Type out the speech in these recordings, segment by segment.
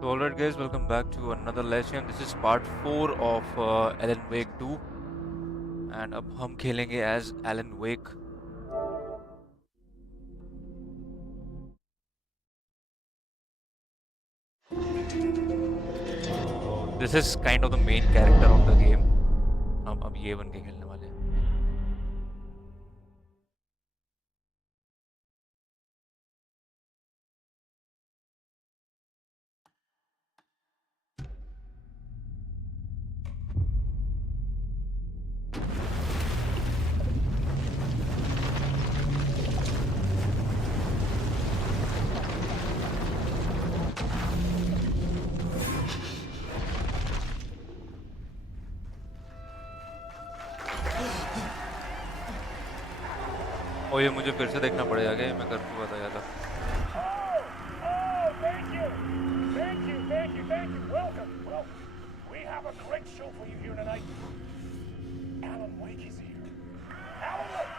So, alright, guys, welcome back to another lesson. This is part 4 of Alan Wake 2, and अब हम खेलेंगे as Alan Wake. So, this is kind of the main character of the game. हम अब ये बन के खेलने वाले हैं. और ये मुझे फिर से देखना पड़ेगा क्या? ये मैं कर चुका था यार. Thank you. Thank you, thank you, thank you. Welcome, welcome. We have a great show for you here tonight. Alan Wake is here. Alan Wake,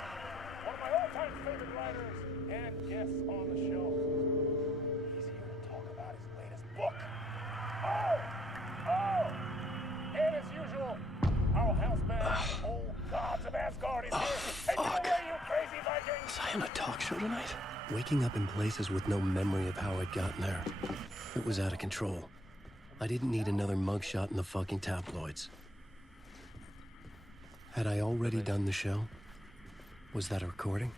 one of my all-time favorite writers and guests on the show. He's here to talk about his latest book. And as usual, our house band, Old Gods of Asgard, is here. Take it away, you crazy Vikings! Was I on a talk show tonight? Waking up in places with no memory of how I'd gotten there. It was out of control. I didn't need another mugshot in the fucking tabloids. Had I already done the show? Was that a recording?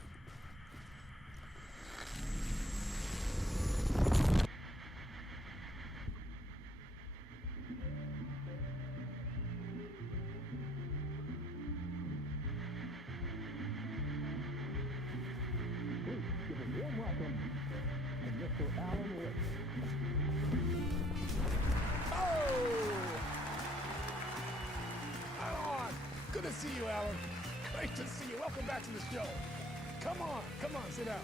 Good to see you, Alan. Great to see you. Welcome back to the show. Come on, sit down.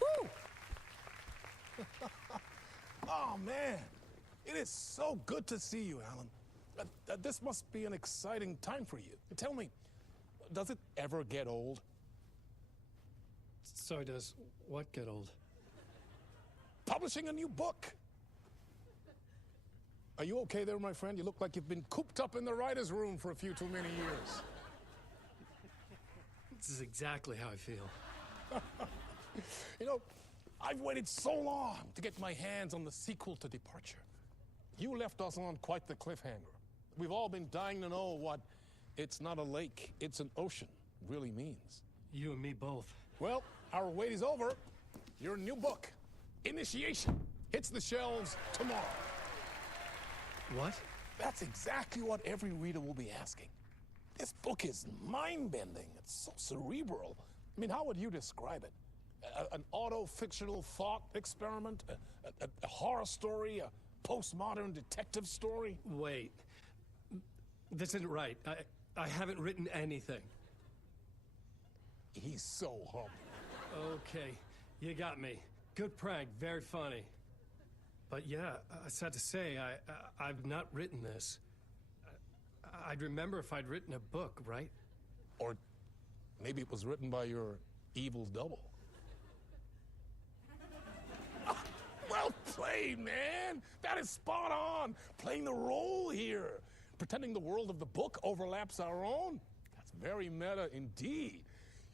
Woo! Oh, man. It is so good to see you, Alan. This must be an exciting time for you. Tell me, does it ever get old? So does what get old? Publishing a new book. Are you okay there, my friend? You look like you've been cooped up in the writer's room for a few too many years. This is exactly how I feel. You know, I've waited so long to get my hands on the sequel to Departure. You left us on quite the cliffhanger. We've all been dying to know what "it's not a lake, it's an ocean" really means. You and me both. Well, our wait is over. Your new book, Initiation, hits the shelves tomorrow. What? That's exactly what every reader will be asking. This book is mind-bending. It's so cerebral. I mean, how would you describe it? An auto-fictional thought experiment? A horror story? A postmodern detective story? Wait. This isn't right. I haven't written anything. He's so humble. Okay, you got me. Good prank, very funny. But yeah, sad to say, I've not written this. I'd remember if I'd written a book, right? Or maybe it was written by your evil double. Well played, man! That is spot on! Playing the role here. Pretending the world of the book overlaps our own. That's very meta indeed.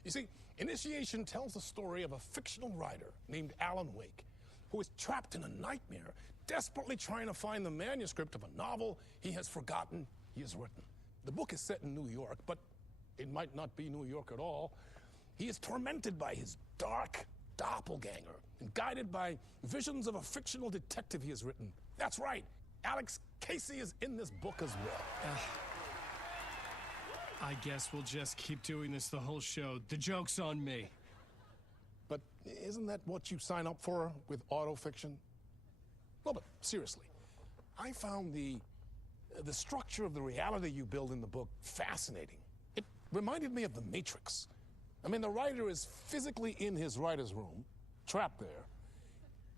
You see, Initiation tells the story of a fictional writer named Alan Wake, who is trapped in a nightmare, desperately trying to find the manuscript of a novel he has forgotten he has written. The book is set in New York, but it might not be New York at all. He is tormented by his dark doppelganger and guided by visions of a fictional detective he has written. That's right, Alex Casey is in this book as well. I guess we'll just keep doing this the whole show. The joke's on me. But isn't that what you sign up for with autofiction? Well, but seriously, I found the structure of the reality you build in the book fascinating. It reminded me of The Matrix. I mean, the writer is physically in his writer's room, trapped there,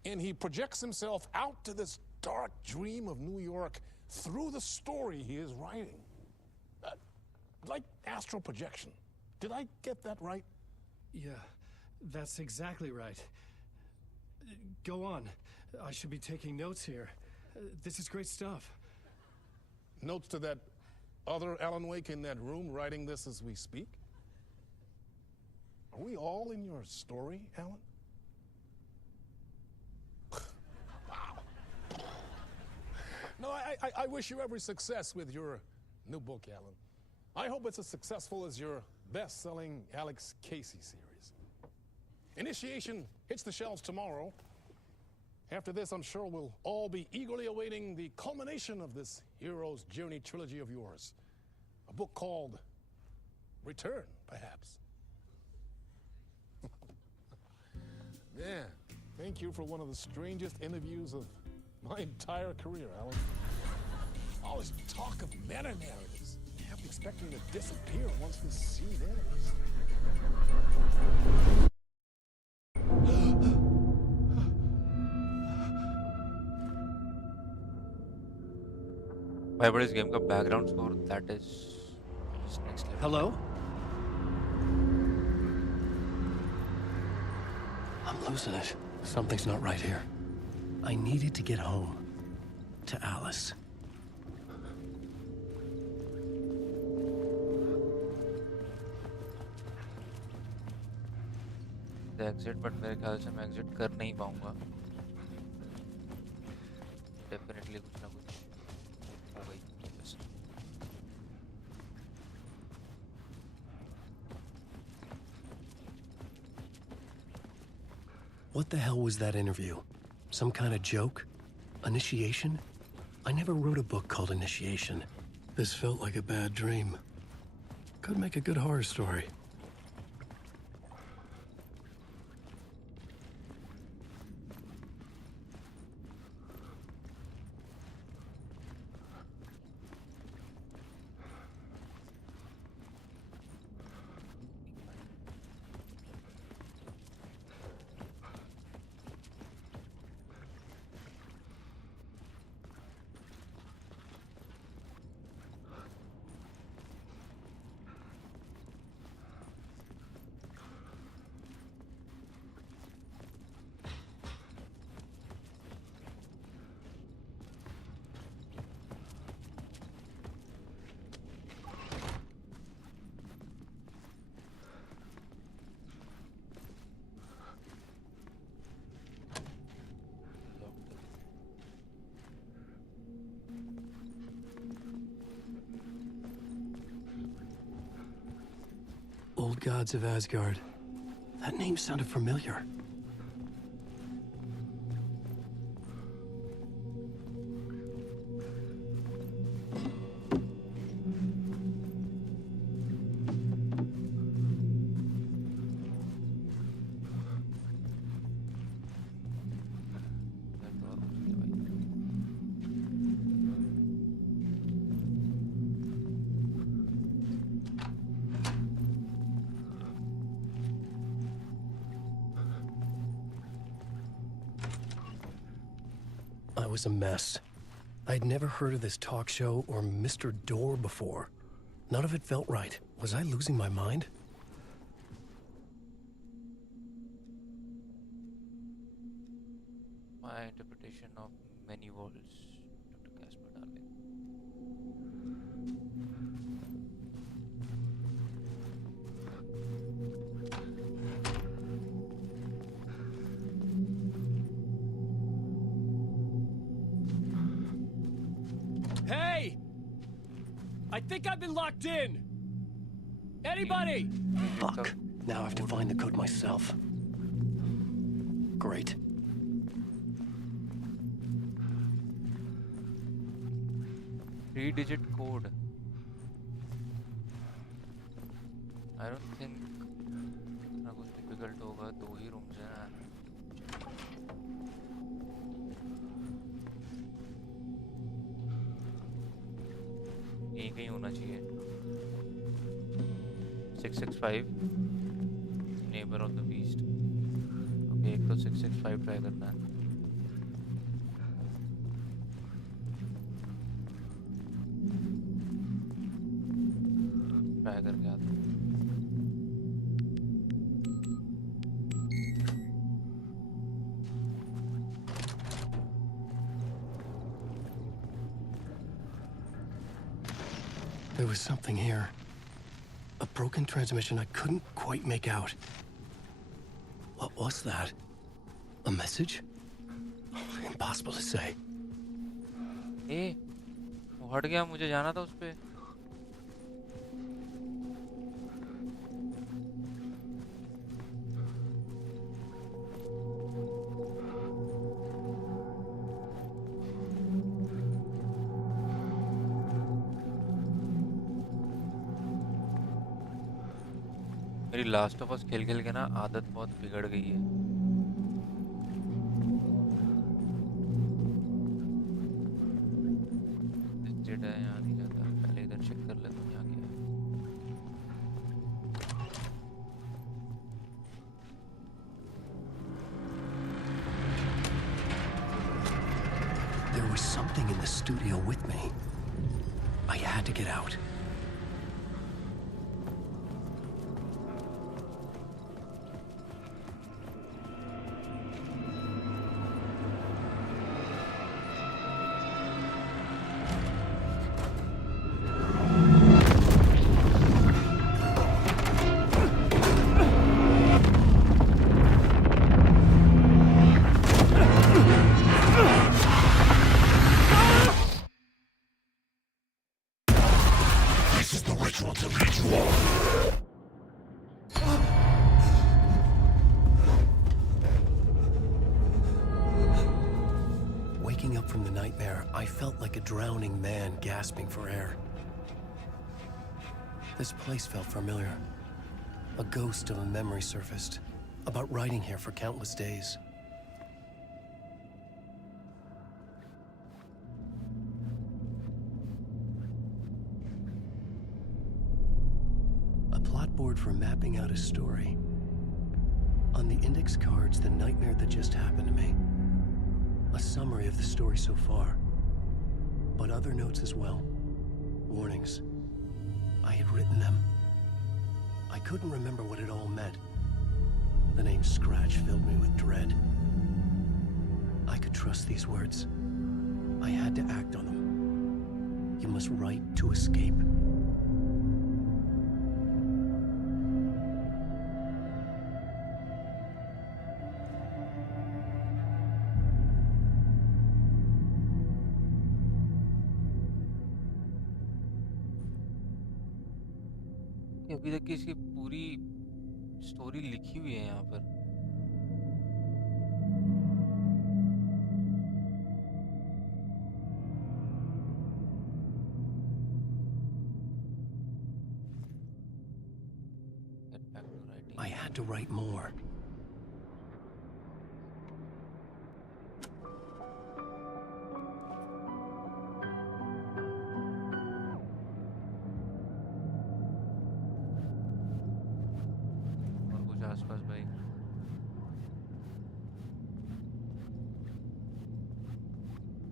and he projects himself out to this dark dream of New York through the story he is writing. Like astral projection. Did I get that right? Yeah, that's exactly right. Go on. I should be taking notes here. This is great stuff. Notes to that other Alan Wake in that room writing this as we speak? Are we all in your story, Alan? Wow. No, I wish you every success with your new book, Alan. I hope it's as successful as your best-selling Alex Casey series. Initiation hits the shelves tomorrow. After this, I'm sure we'll all be eagerly awaiting the culmination of this hero's journey trilogy of yours. A book called Return, perhaps. Man, thank you for one of the strangest interviews of my entire career, Alan. All this talk of meta-narratives. I kept expecting to disappear once this scene ends. भाई बड़े इस game का background score that is next level. Hello? I'm losing it. Something's not right here. I needed to get home. To Alice. Exit but मेरे ख्याल से मैं exit कर नहीं पाऊंगा. डेफिनेटली कुछ ना कुछ हो गई. What the hell was that interview? Some kind of joke? Initiation? I never wrote a book called Initiation. This felt like a bad dream. Could make a good horror story. Old gods of Asgard. That name sounded familiar. I was a mess. I'd never heard of this talk show or Mr. Door before. None of it felt right. Was I losing my mind? My interpretation of many worlds, Dr. Casper Darling. Hey! I think I've been locked in! Anybody? Fuck. Now I have to find the code myself. Great. 3-digit code. I don't think इतना कुछ difficult होगा. 2 ही rooms हैं ना. यहीं कहीं होना चाहिए. 665 neighbor of the beast. Okay, एक तो 665 ट्राई करना है. ट्राई करके आता हूँ. There was something here. A broken transmission I couldn't quite make out. What was that? A message? Impossible to say. ए वो हट गया, मुझे जाना था उस पे. मेरी लास्ट ऑफ अस खेल खेल के ना आदत बहुत बिगड़ गई है. जेड है, यहाँ नहीं जाता. पहले इधर चेक कर लेता हूँ यहाँ क्या है. There was something in the studio with me. I had to get out. Waking up from the nightmare, I felt like a drowning man gasping for air. This place felt familiar. A ghost of a memory surfaced, about riding here for countless days. A plot board for mapping out a story. On the index cards, the nightmare that just happened to me. A summary of the story so far, but other notes as well. Warnings. I had written them. I couldn't remember what it all meant. The name Scratch filled me with dread. I could trust these words. I had to act on them. You must write to escape. अभी तक की इसकी पूरी story लिखी हुई है यहाँ पर. Get back to writing. I had to write more. और कुछ आसपास भाई.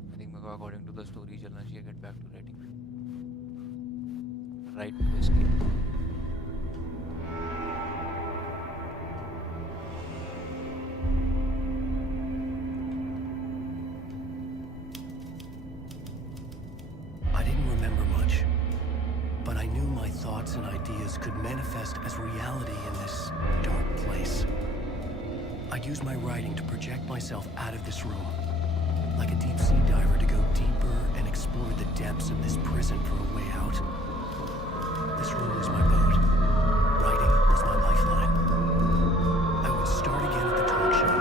I think मेरे को according to the story चलना चाहिए. Get back to writing. Right to escape. I didn't remember much, but I knew my thoughts and ideas could manifest as reality in this dark place. I'd use my writing to project myself out of this room, like a deep-sea diver to go deeper and explore the depths of this prison for a way out. This room was my boat. Writing was my lifeline. I would start again at the talk show.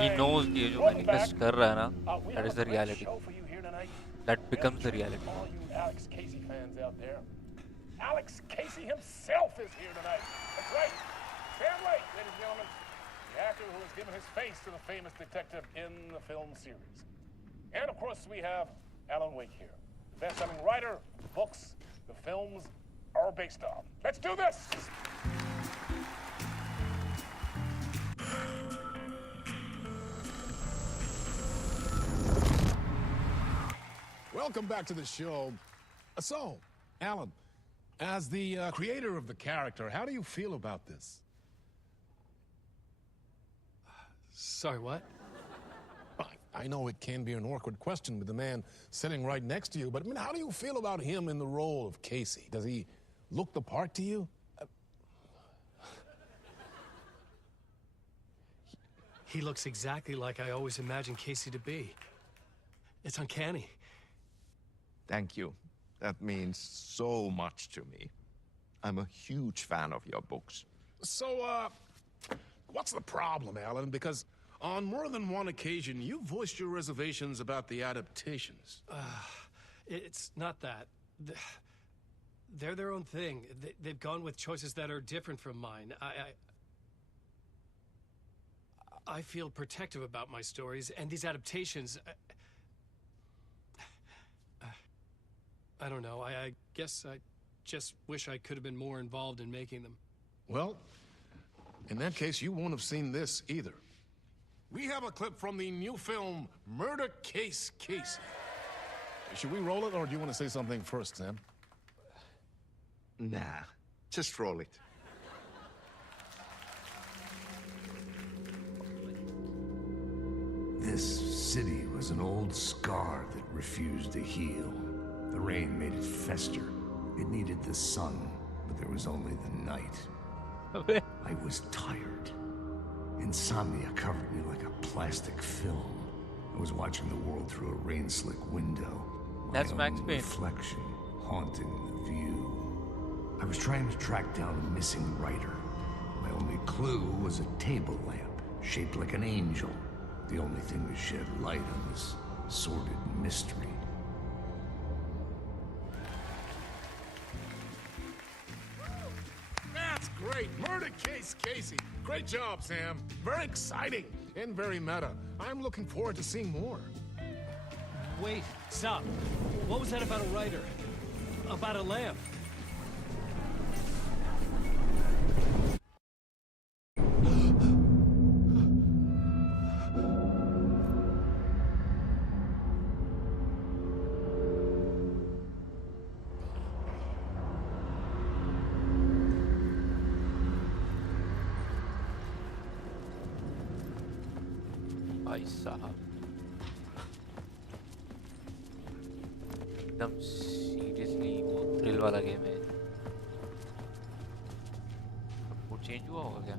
He knows कि ये जो manifest कर रहा है ना, that is the reality. That becomes the reality. All you Alex Casey fans out there, Alex Casey himself is here tonight. That's right. Sam Lake, ladies and gentlemen, the actor who has given his face to the famous detective in the film series. And of course, we have Alan Wake here, the best-selling writer, books the films are based on. Let's do this! Welcome back to the show. So, Alan, as the creator of the character, how do you feel about this? Sorry, what? I know it can be an awkward question with the man sitting right next to you, but I mean, how do you feel about him in the role of Casey? Does he look the part to you? He looks exactly like I always imagined Casey to be. It's uncanny. Thank you. That means so much to me. I'm a huge fan of your books. So, what's the problem, Alan? Because on more than one occasion, you voiced your reservations about the adaptations. It's not that. They're their own thing. They've gone with choices that are different from mine. I feel protective about my stories, and these adaptations... I don't know. I guess I just wish I could have been more involved in making them. Well, in that case, you won't have seen this either. We have a clip from the new film, Murder Case Casey. Should we roll it, or do you want to say something first, Sam? Nah, just roll it. This city was an old scar that refused to heal. The rain made it fester. It needed the sun, but there was only the night. I was tired. Insomnia covered me like a plastic film. I was watching the world through a rain-slick window. That's My Max own Payne. reflection haunting the view. I was trying to track down a missing writer. My only clue was a table lamp shaped like an angel. The only thing to shed light on this sordid mystery. That's great! Murder Case Casey! Great job, Sam. Very exciting and very meta. I'm looking forward to seeing more. Wait, stop. What was that about a writer? About a lamp? भाई साहब एकदम seriously वो thrill वाला game है। वो change हुआ होगा क्या?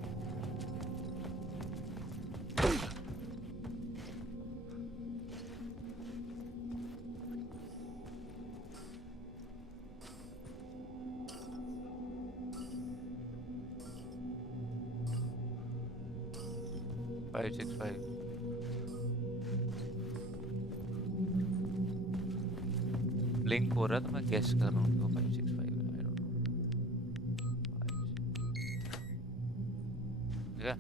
फाइव सिक्स फाइव ब्लिंक हो रहा है तो मैं गेस कर रहा हूँ कि वो 565 है। I don't know. ठीक है।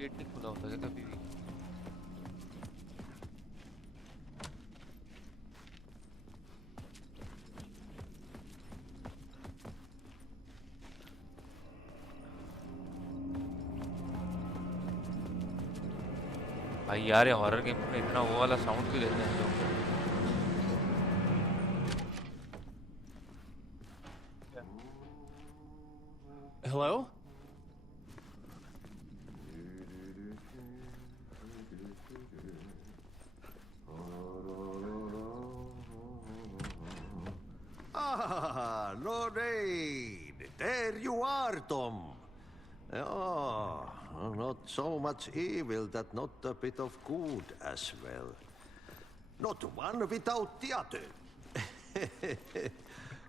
गेट नहीं खुला होता क्या कभी भी? भाई यार ये हॉरर गेम में इतना वो वाला साउंड क्यों देते हैं लोग? Hello? Ah, Lorraine! There you are, Tom. Oh, not so much evil that not a bit of good as well. Not one without the other.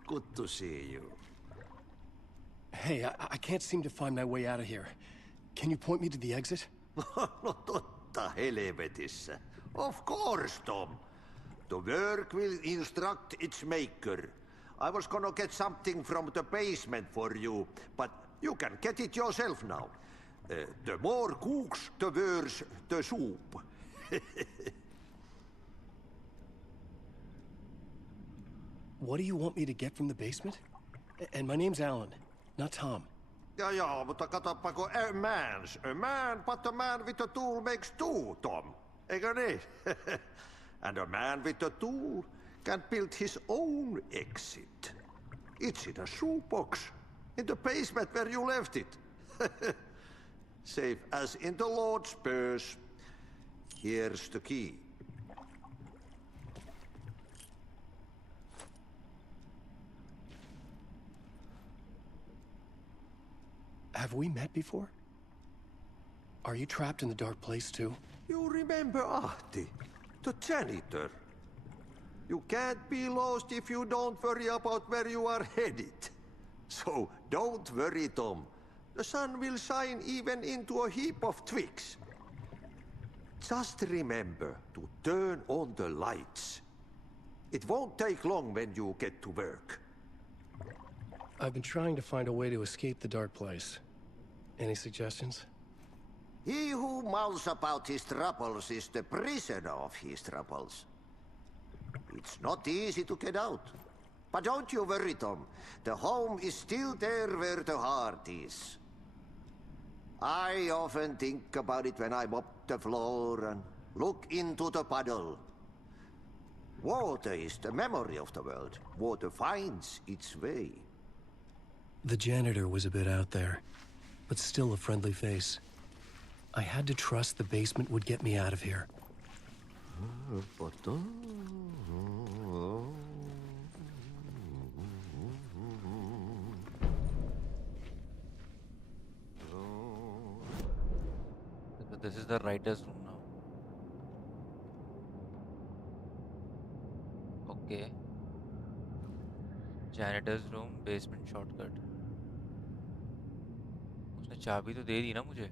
Good to see you. Hey, I can't seem to find my way out of here. Can you point me to the exit? No totta helvetissä. Of course, Tom. The work will instruct its maker. I was gonna get something from the basement for you, but you can get it yourself now. The more cooks, the worse the soup. What do you want me to get from the basement? And my name's Alan, not Tom. Ja, mutta katoppa kun a man, but a man with a tool makes two, Tom. Eikö niin? And a man with a tool can build his own exit. It's in a shoebox, in the basement where you left it. Safe as in the Lord's purse. Here's the key. Have we met before? Are you trapped in the dark place too? You remember Ahti, the janitor. You can't be lost if you don't worry about where you are headed. So don't worry, Tom. The sun will shine even into a heap of twigs. Just remember to turn on the lights. It won't take long when you get to work. I've been trying to find a way to escape the dark place. Any suggestions? He who mouths about his troubles is the prisoner of his troubles. It's not easy to get out. But don't you worry, Tom. The home is still there where the heart is. I often think about it when I mop the floor and look into the puddle. Water is the memory of the world. Water finds its way. The janitor was a bit out there, but still a friendly face. I had to trust the basement would get me out of here. So this is the writer's room now. Okay. Janitor's room, basement shortcut. उसने चाबी तो दे दी ना मुझे.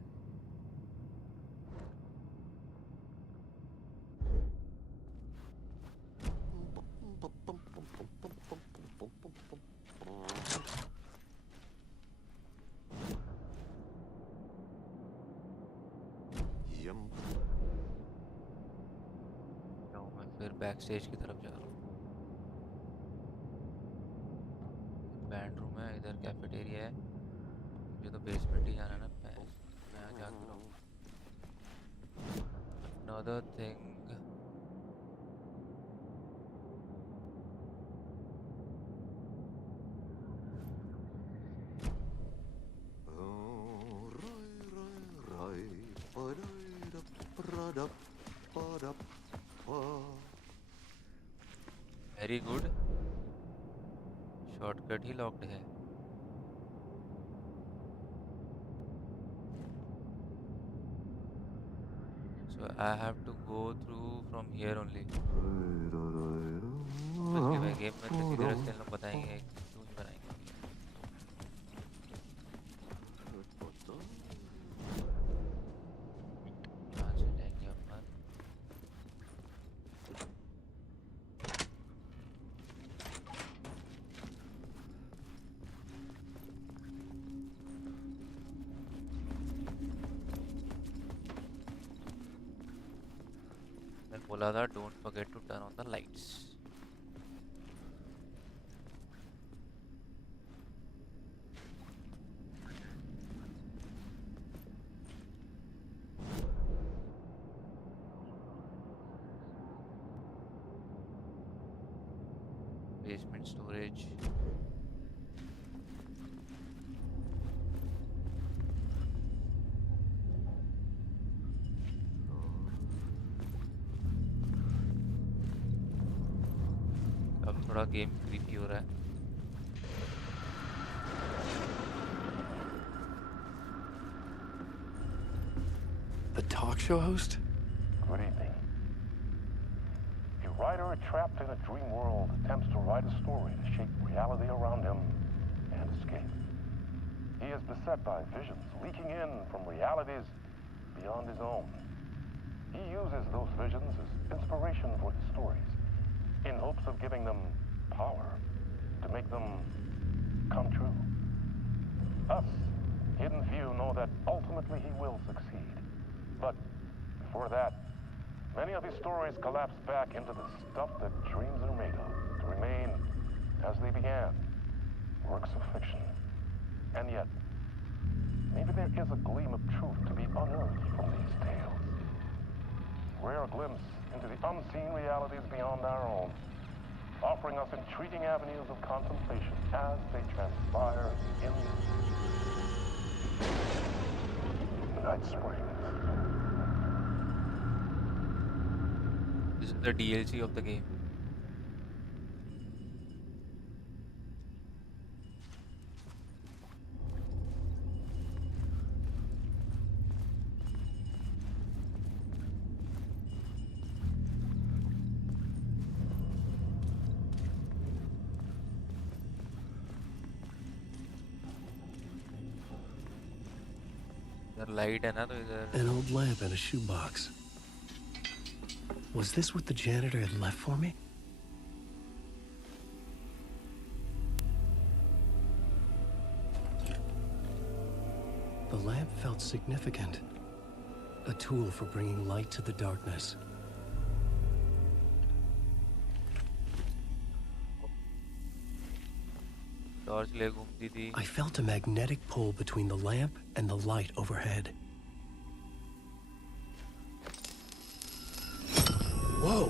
मैं फिर back stage की तरफ जा रहा हूँ. बैंड रूम है, इधर कैफेटेरिया है. मुझे तो बेसमेंट ही जाना है ना. मैं यहाँ जा रहा हूँ. Another thing. Very good. Shortcut ही locked है. So I have to go through from here only. बल्कि मैं गेम में किसी तरह से लोग बताएंगे क्यों नहीं बनाएंगे. यहाँ से जाएंगे अपन. मैं बोला था don't forget to turn on the lights. Basement storage. अब थोड़ा गेम क्रीपी हो रहा है. The talk show host? Good evening. A writer trapped in a dream world attempts to write a story to shape reality around him and escape. He is beset by visions leaking in from realities beyond his own. He uses those visions as inspiration for his stories, in hopes of giving them power. to make them come true. Us, Hidden Few, know that ultimately he will succeed. But before that, many of his stories collapse back into the stuff that dreams are made of, to remain as they began, works of fiction. And yet, maybe there is a gleam of truth to be unearthed from these tales. Rare glimpse into the unseen realities beyond our own, offering us intriguing avenues of contemplation as they transpire in the night spring. This is the DLC of the game. इधर light है ना तो इधर An old lamp and a shoebox. Was this what the janitor had left for me? The lamp felt significant. A tool for bringing light to the darkness. Torch ले घूमती थी. I felt a magnetic pull between the lamp and the light overhead. Whoa!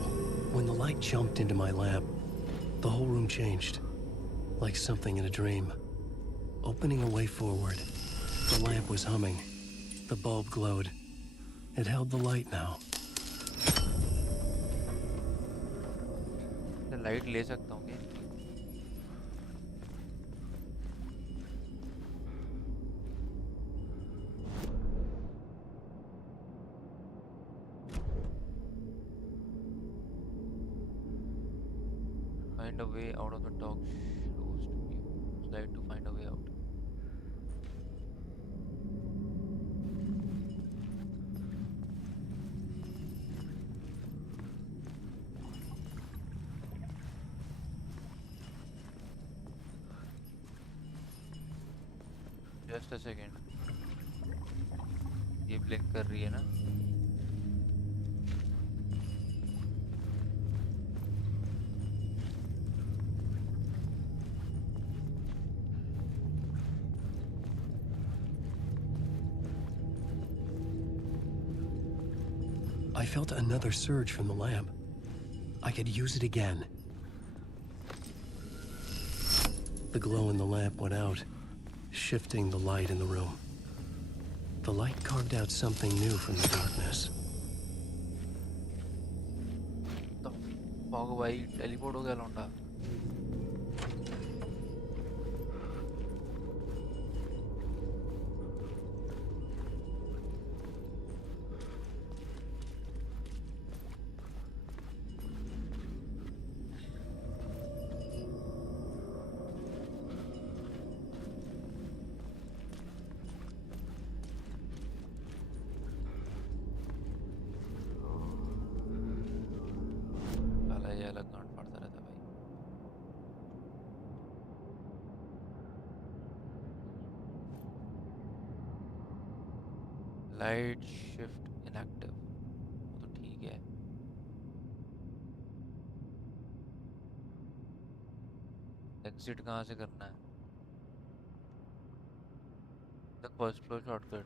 When the light jumped into my lamp, the whole room changed. Like something in a dream. Opening a way forward. The lamp was humming. The bulb glowed. It held the light now. मैं light ले सकता हूँ क्या? Find a way out of the talk shows to you. Slide to find a way out. Just a second. ये blink कर रही है ना? I felt another surge from the lamp. I could use it again. The glow in the lamp went out, shifting the light in the room. The light carved out something new from the darkness. तो fog भाई teleport हो गया लौंडा. साला ये अलग गांड फाड़ता रहता है भाई. Light shift inactive. वो तो ठीक है. एग्जिट कहाँ से करना है? The first floor shortcut.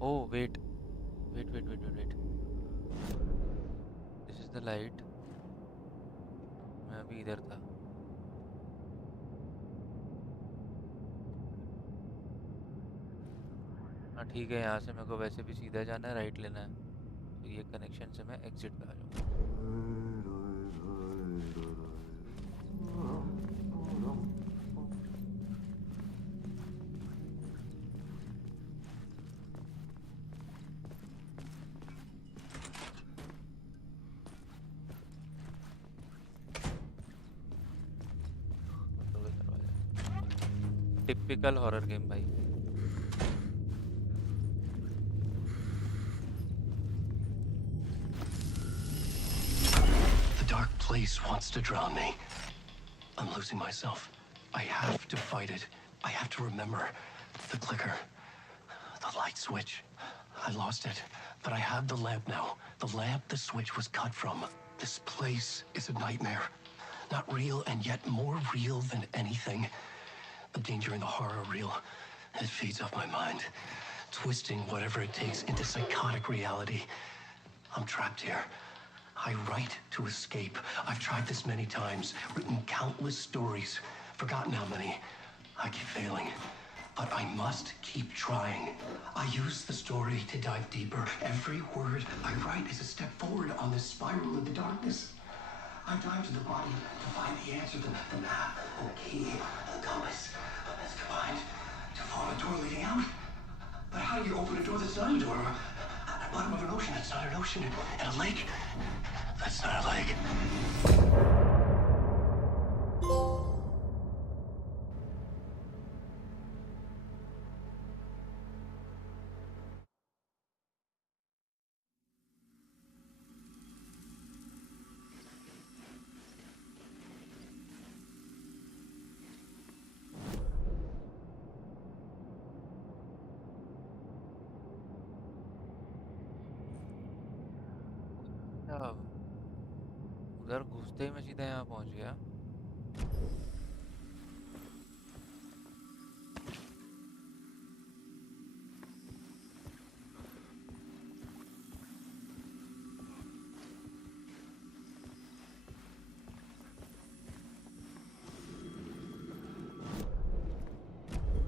Oh wait. Wait. This is the light. मैं अभी इधर था. हाँ ठीक है, यहाँ से मेरे को वैसे भी सीधा जाना है, राइट लेना है. तो ये कनेक्शन से मैं एग्जिट पे आ जाऊँ. टिपिकल हॉरर गेम भाई. The place wants to drown me. I'm losing myself. I have to fight it. I have to remember. The clicker. The light switch. I lost it. But I have the lamp now. The lamp the switch was cut from. This place is a nightmare. Not real, and yet more real than anything. The danger and the horror real. It feeds off my mind. Twisting whatever it takes into psychotic reality. I'm trapped here. I write to escape. I've tried this many times, written countless stories, forgotten how many. I keep failing, but I must keep trying. I use the story to dive deeper. Every word I write is a step forward on this spiral in the darkness. I dive to the body to find the answer, the map, and the key, and the compass. It's combined to form a door leading out. But how do you open a door that's not a door? At the bottom of an ocean that's not an ocean. And a lake that's not a lake. अब उधर घुसते ही मैं सीधा यहाँ पहुँच गया.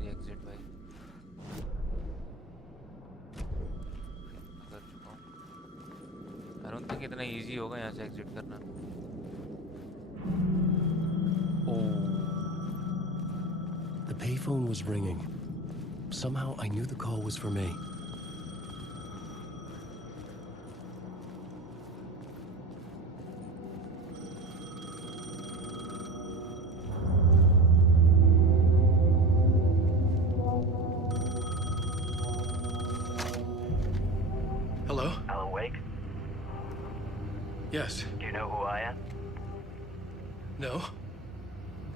ये exit भाई कर चुका हूँ. आई डोंट थिंक इतना इजी होगा यहाँ से एग्जिट करना. The payphone was ringing. Somehow I knew the call was for me. Hello? Alan Wake? Yes. Do you know who I am? No?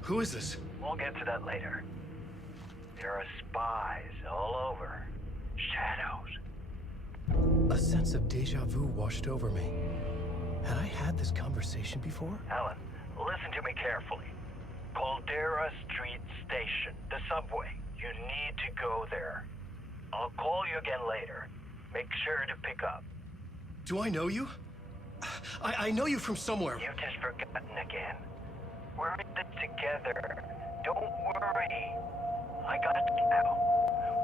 Who is this? We'll get to that later. There are spies all over. Shadows. A sense of deja vu washed over me. Had I had this conversation before? Alan, listen to me carefully. Caldera Street Station, the subway. You need to go there. I'll call you again later. Make sure to pick up. Do I know you? I know you from somewhere. You've just forgotten again. We're in this together. Don't worry. I got you now.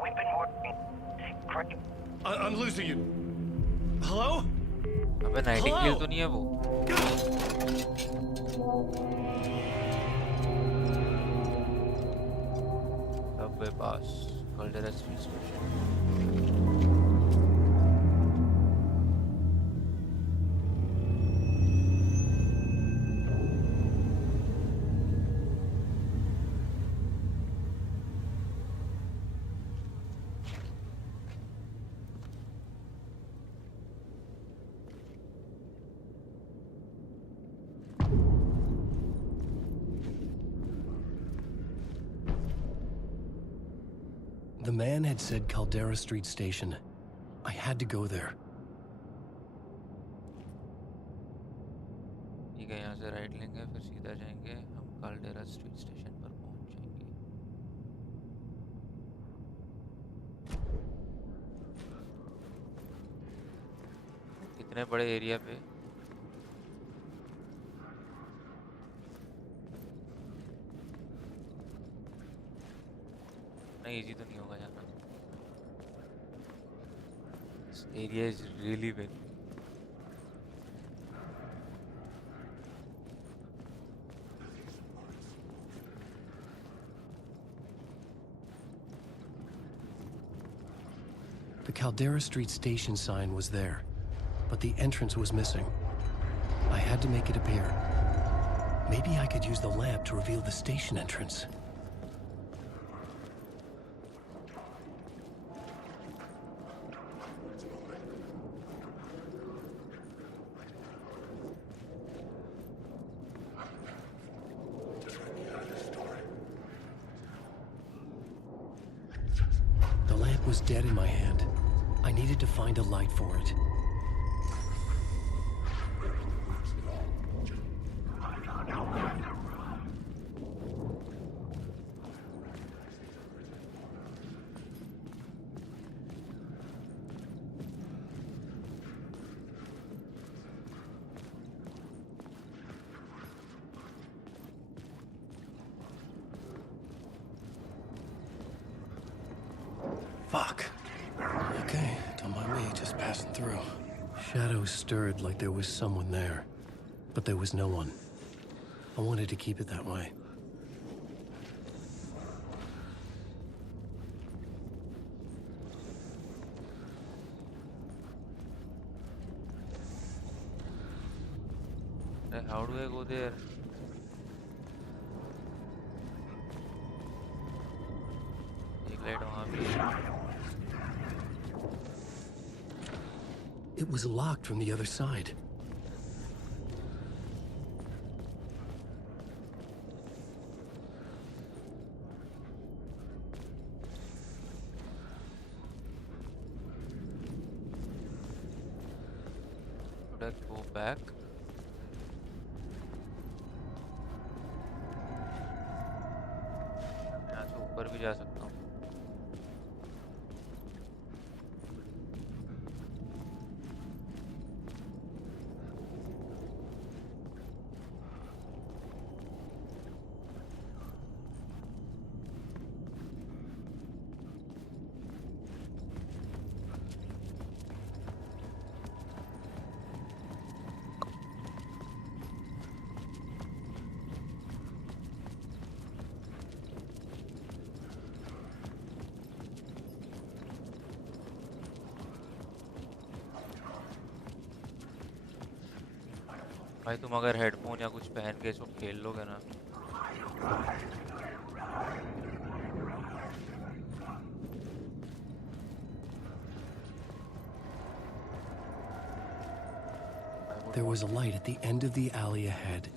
We've been working great. I'm losing you. Hello? अबे Nightingale तो नहीं है वो. Subway पास Caldera street station. The man had said Caldera Street Station. I had to go there. ठीक है, यहाँ से राइट लेंगे, फिर सीधा जाएंगे, हम काल्डेरा स्ट्रीट स्टेशन पर पहुँच जाएंगे. कितने बड़े एरिया पे. नहीं, इजी तो नहीं होगा जाना. This area is really big. The Caldera Street Station sign was there, but the entrance was missing. I had to make it appear. Maybe I could use the lamp to reveal the station entrance. lamp was dead in my hand. I needed to find a light for it. Fuck. Okay, don't mind me, just passing through. Shadows stirred like there was someone there, but there was no one. I wanted to keep it that way. How do I go there? एक light वहाँ पे. It was locked from the other side. Should I go back? यहाँ से ऊपर भी जा सकता हूँ. भाई तुम अगर हेडफोन या कुछ पहन के इसको खेल लोगे ना. There was a light at the end of the alley ahead.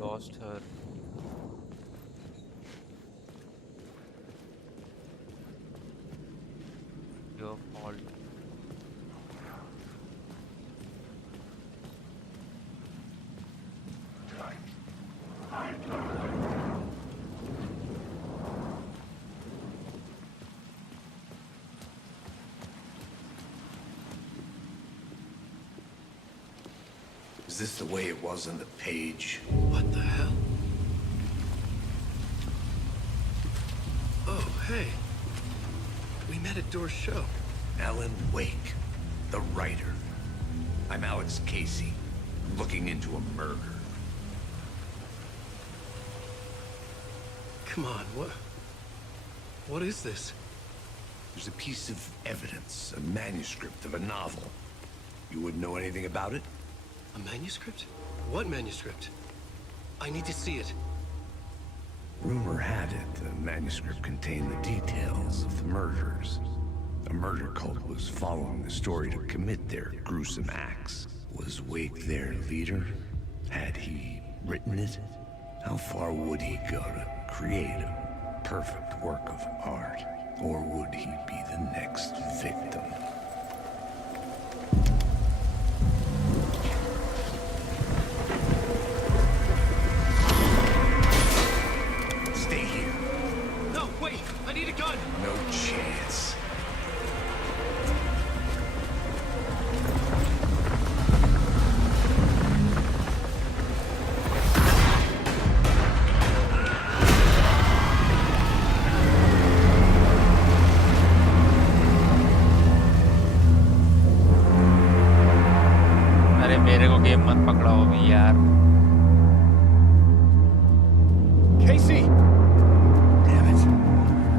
Lost her. Your fault. Is this the way it was on the page? What the hell? Oh, hey. We met at Door's show. Alan Wake, the writer. I'm Alex Casey, looking into a murder. Come on, what is this? There's a piece of evidence, a manuscript of a novel. You wouldn't know anything about it? A manuscript? What manuscript? I need to see it. Rumor had it the manuscript contained the details of the murders. A murder cult was following the story to commit their gruesome acts. Was Wake their leader? Had he written it? How far would he go to create a perfect work of art? Or would he be the next victim? Stay here. No, wait! I need a gun! No chance. अरे मेरे को game मत पकड़ाओ अभी यार. Casey! Damn it. I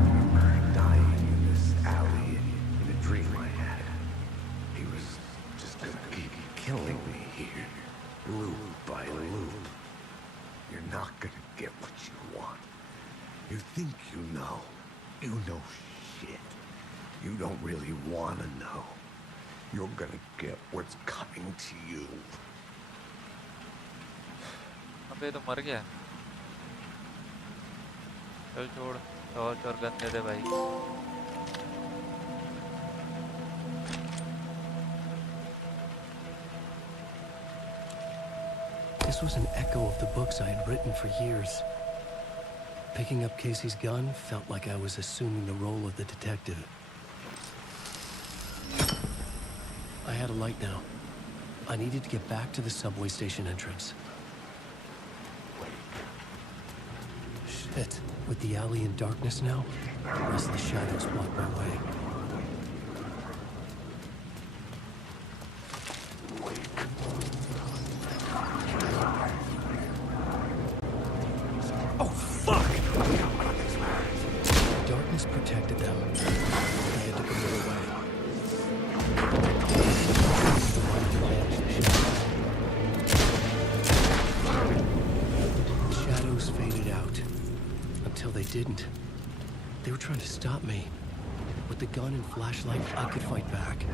remember dying in this alley in a dream I had. He was just gonna keep killing me here, loop by loop. You're not gonna get what you want. You think you know. You know shit. You don't really wanna know. You're gonna get what's coming to you. अबे तो मर गया. चल छोड़. Torch और gun दे दे भाई. This was an echo of the books I had written for years. Picking up Casey's gun felt like I was assuming the role of the detective. I had a light now. I needed to get back to the subway station entrance. Shit. With the alley in darkness now, the rest of the shadows blocked my way. Oh, fuck! The darkness protected them. I had to put it away. The light to banish the shadows. The shadows faded out. Until they didn't. They were trying to stop me. With the gun and flashlight, I could fight back.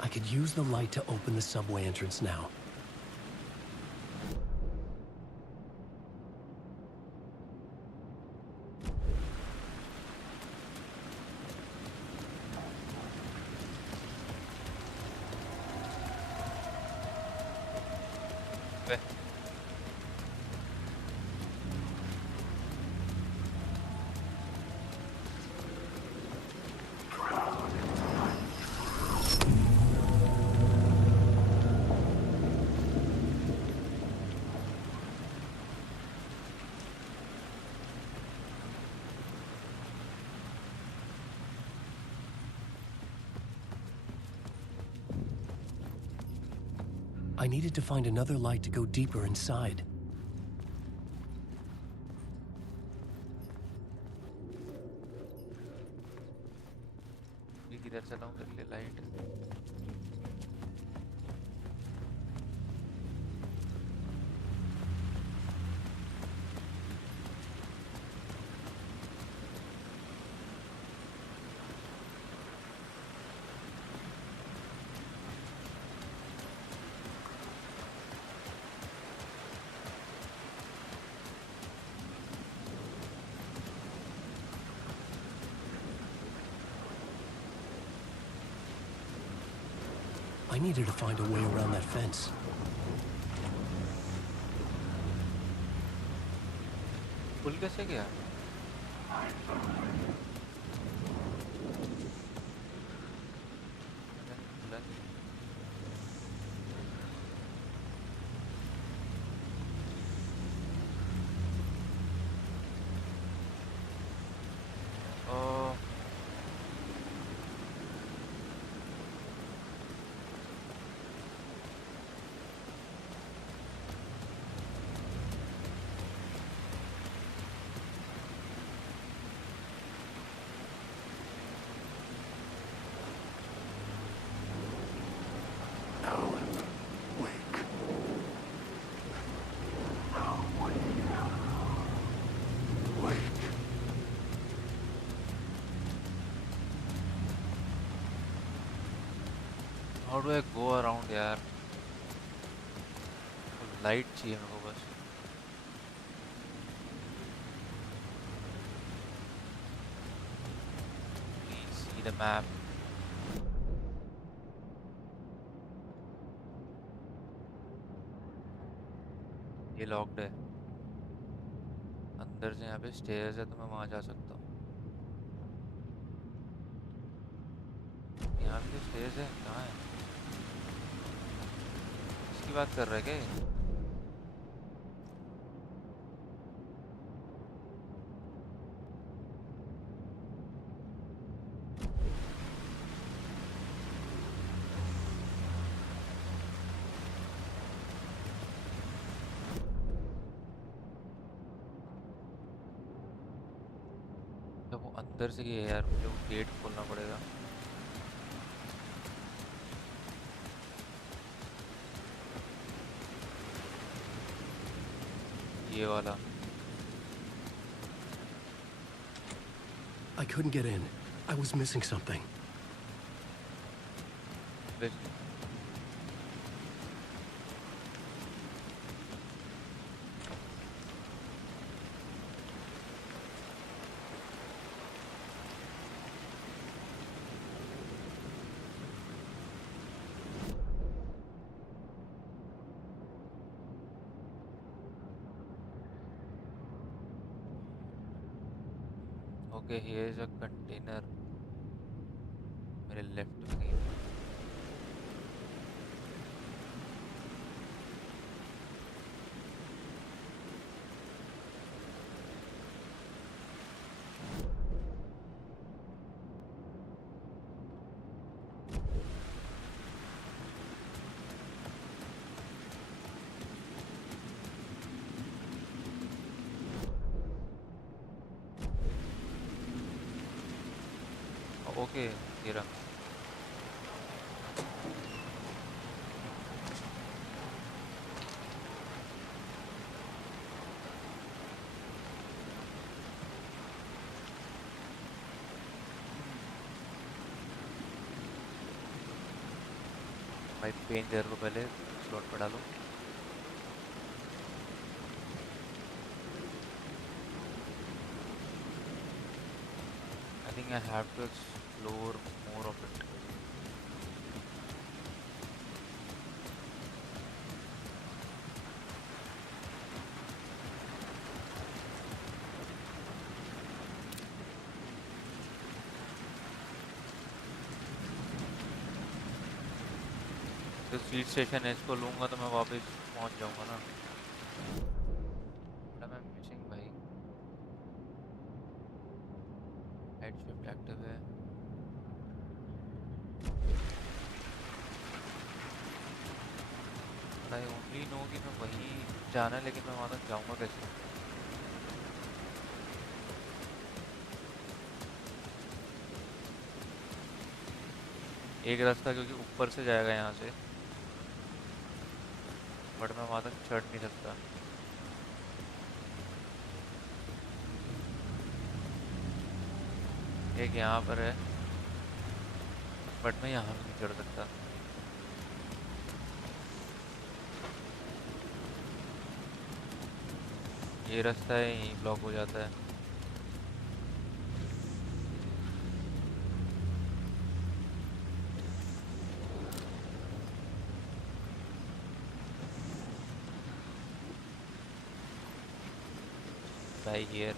I could use the light to open the subway entrance now. I needed to find another light to go deeper inside. किधर चलाऊं तेरे लिए light. I needed to find a way around that fence. खुल कैसे गया? खुला नहीं. Oh. How do I go around यार? Light चाहिए मेरे को बस. Please see the map. ये लॉक्ड है. अंदर से यहाँ पे स्टेयर्स है तो मैं वहां जा सकता हूँ. यहाँ पे स्टेयर्स है. कहाँ है? इसकी बात कर रहा है क्या ये? तो वो अंदर से ही है यार. मुझे वो गेट खोलना पड़ेगा. ये वाला I couldn't get in. I was missing something. Okay, here is a container मेरे लेफ्ट में कहीं पे। ओके ये रहा। भाई पेन जेर को पहले स्लॉट पर डालो। I think I have to explore more of it. तो स्वीट स्टेशन है, इसको लूँगा तो मैं वापस पहुँच जाऊँगा ना। मैं मिसिंग भाई। लाइट शिफ्ट एक्टिव है। आई ओनली नो कि मैं वहीं जाना है, लेकिन मैं वहाँ तक जाऊँगा कैसे? एक रास्ता क्योंकि ऊपर से जाएगा यहाँ से, बट मैं वहाँ तक चढ़ नहीं सकता। एक यहाँ पर है, बट मैं यहाँ भी नहीं चढ़ सकता। ये रास्ता है, यहीं ब्लॉक हो जाता है। भाई हियर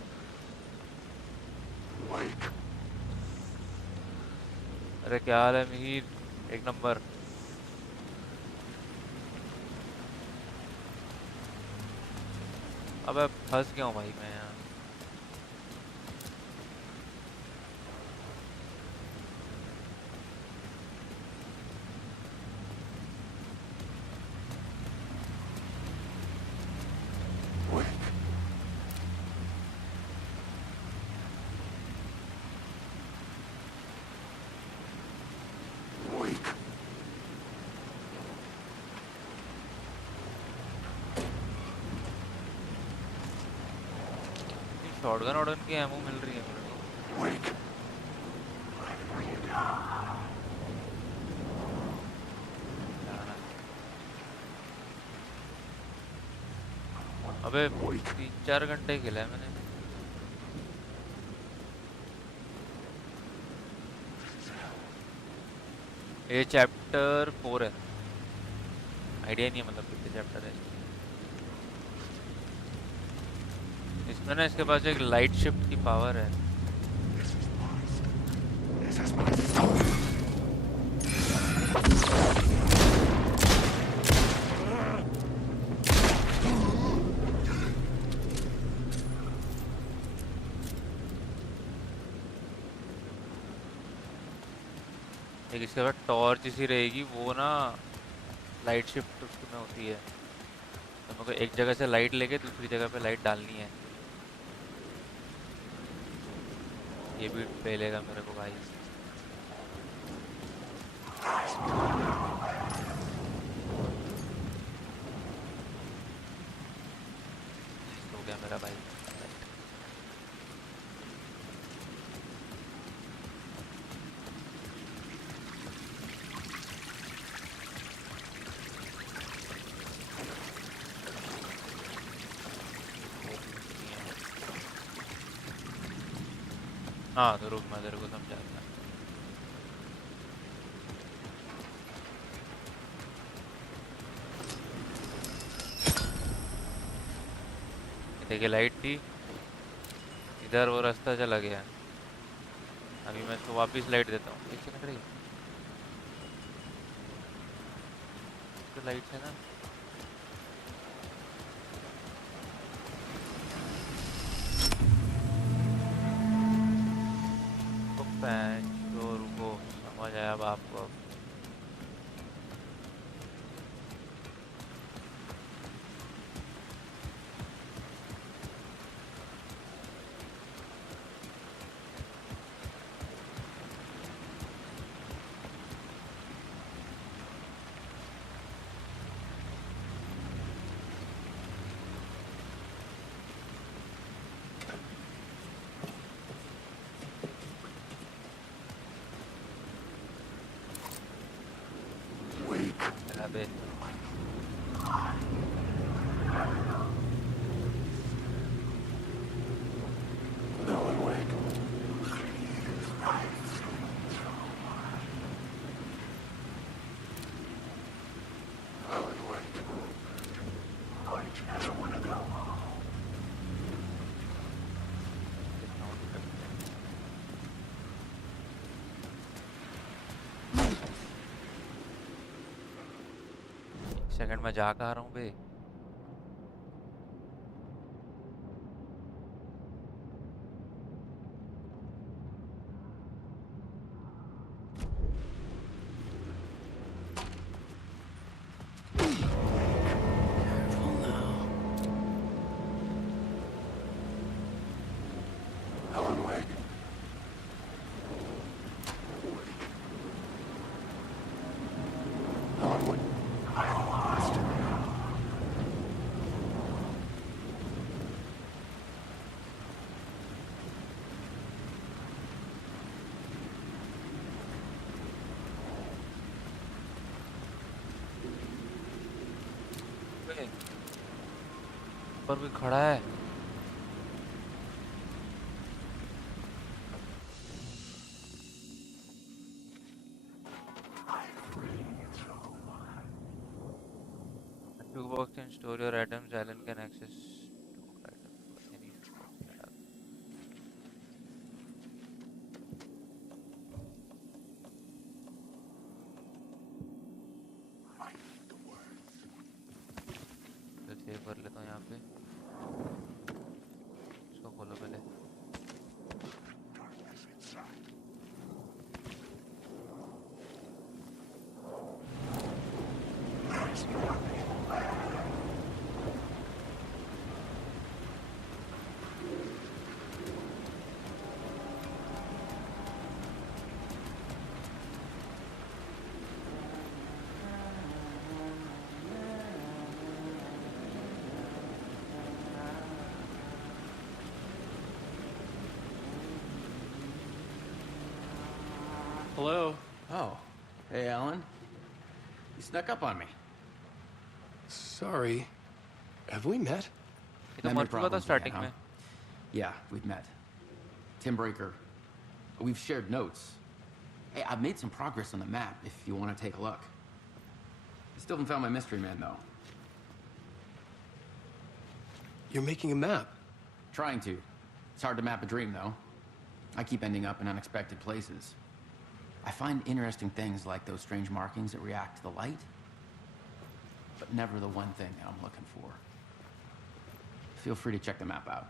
अरे क्या हाल है मिहिर? एक नंबर। अबे फंस गया हूँ भाई मैं यहाँ। शॉटगन ऑर्डन की एमो मिल रही है मेरे को। अबे 3-4 घंटे खेला है मैंने। ये चैप्टर 4 है, आइडिया नहीं है मतलब कितने चैप्टर है इसमें ना। इसके पास एक लाइट शिफ्ट की पावर है। एक इसके बाद टॉर्च इसी रहेगी, वो ना लाइट शिफ्ट उसमें होती है, तो मेरे को एक जगह से लाइट लेके दूसरी जगह पे लाइट डालनी है। ये भी पहलेगा मेरे को भाई। मेरा भाई। हाँ तो रुक, मैं तेरे को समझाता। देखिए लाइट थी इधर, वो रास्ता चला गया। अभी मैं इसको वापस लाइट देता हूँ। एक सेकंड रही तो लाइट है ना। तो पैंच तो रुको, समझ आया अब आपको अब। अबे सेकंड में जा कहाँ रहा हूँ बे। ऊपर कोई खड़ा है। Toolbox can store your items. Alan can access stored items for any tab. तो सेव कर लेता हूँ यहाँ पे। इसको खोलो पहले। Hello? Oh. Hey, Alan. You snuck up on me. Sorry. Have we met? ये तो Memory मर चुका था problems स्टार्टिंग again, में। huh? Yeah, we've met. Tim Breaker. We've shared notes. Hey, I've made some progress on the map if you want to take a look. I still haven't found my mystery man, though. You're making a map. Trying to. It's hard to map a dream, though. I keep ending up in unexpected places. I find interesting things like those strange markings that react to the light, but never the one thing that I'm looking for. Feel free to check the map out.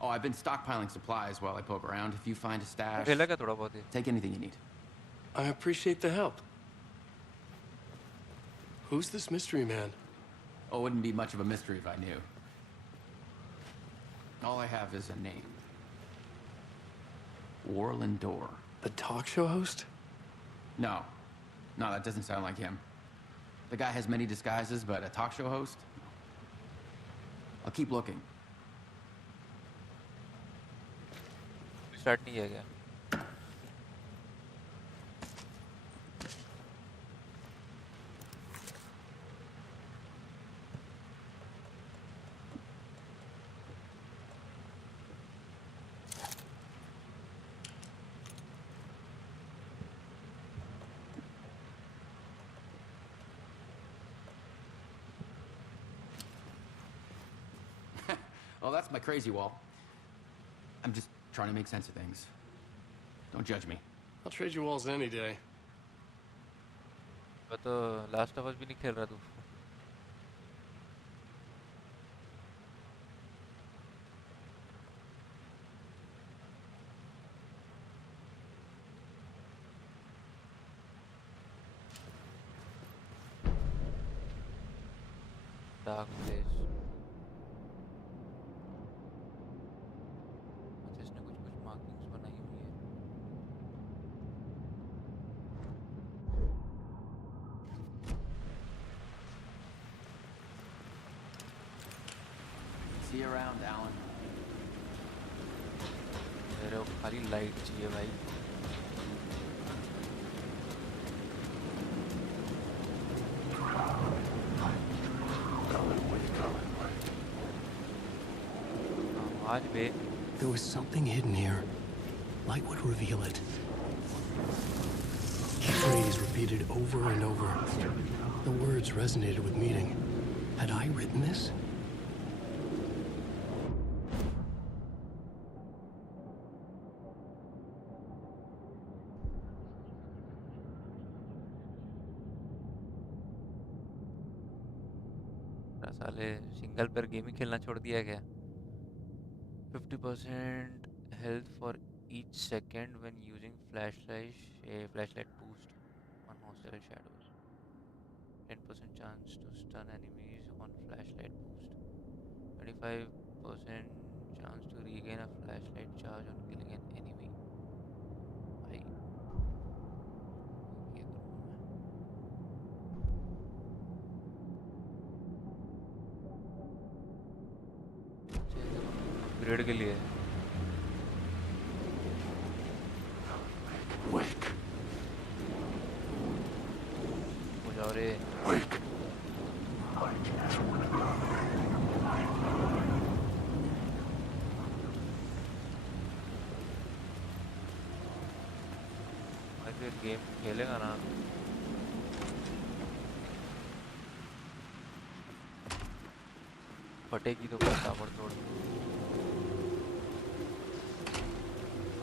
Oh, I've been stockpiling supplies while I poke around. If you find a stash, खेला क्या थोड़ा बहुत ही। take anything you need. I appreciate the help. Who's this mystery man? Oh, it wouldn't be much of a mystery if I knew. All I have is a name. Warland Door. The talk show host? No. No, that doesn't sound like him. The guy has many disguises, but a talk show host? I'll keep looking. Start नहीं किया गया। Well, that's my crazy wall. I'm just trying to make sense of things. Don't judge me. I'll trade you walls any day. वो तो last of us भी नहीं खेल रहा तू। Dark place. अच्छा इसने कुछ कुछ मार्किंग्स बनाई हुई है। See you around, Alan. मेरे को खाली लाइट चाहिए भाई। आवाज बे। There was something hidden here. Light would reveal it. The phrase repeated over and over. The words resonated with meaning. Had I written this? साले सिंगल पर गेम ही खेलना छोड़ दिया क्या? 50% health for each second when using flashlight boost on hostile shadows. 10% chance to stun enemies on flashlight boost. 25% chance to regain a flashlight charge on killing an enemy. भाई ये करूँगा मैं। अपग्रेड के लिए हो जाओ रे। भाई फिर गेम खेलेगा ना? फटेगी तो बस ताबड़तोड़।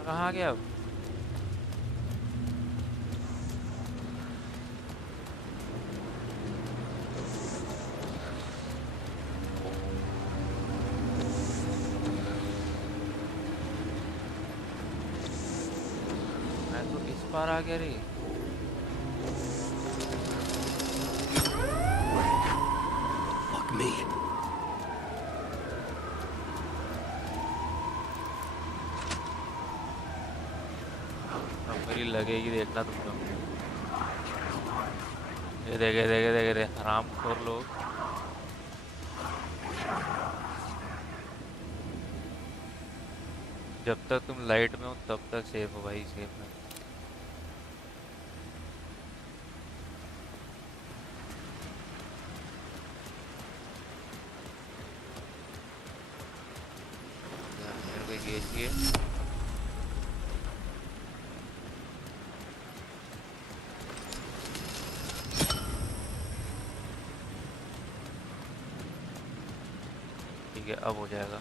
कहाँ गया अब? मैं तो इस पार आ गया रे। Fuck me. मेरी लगेगी देखना तुम लोग। ये देखे हराम खोर लोग। जब तक तुम लाइट में हो तब तक सेफ हो भाई इस गेम में। मेरे को एक ये चाहिए। ठीक है अब हो जाएगा।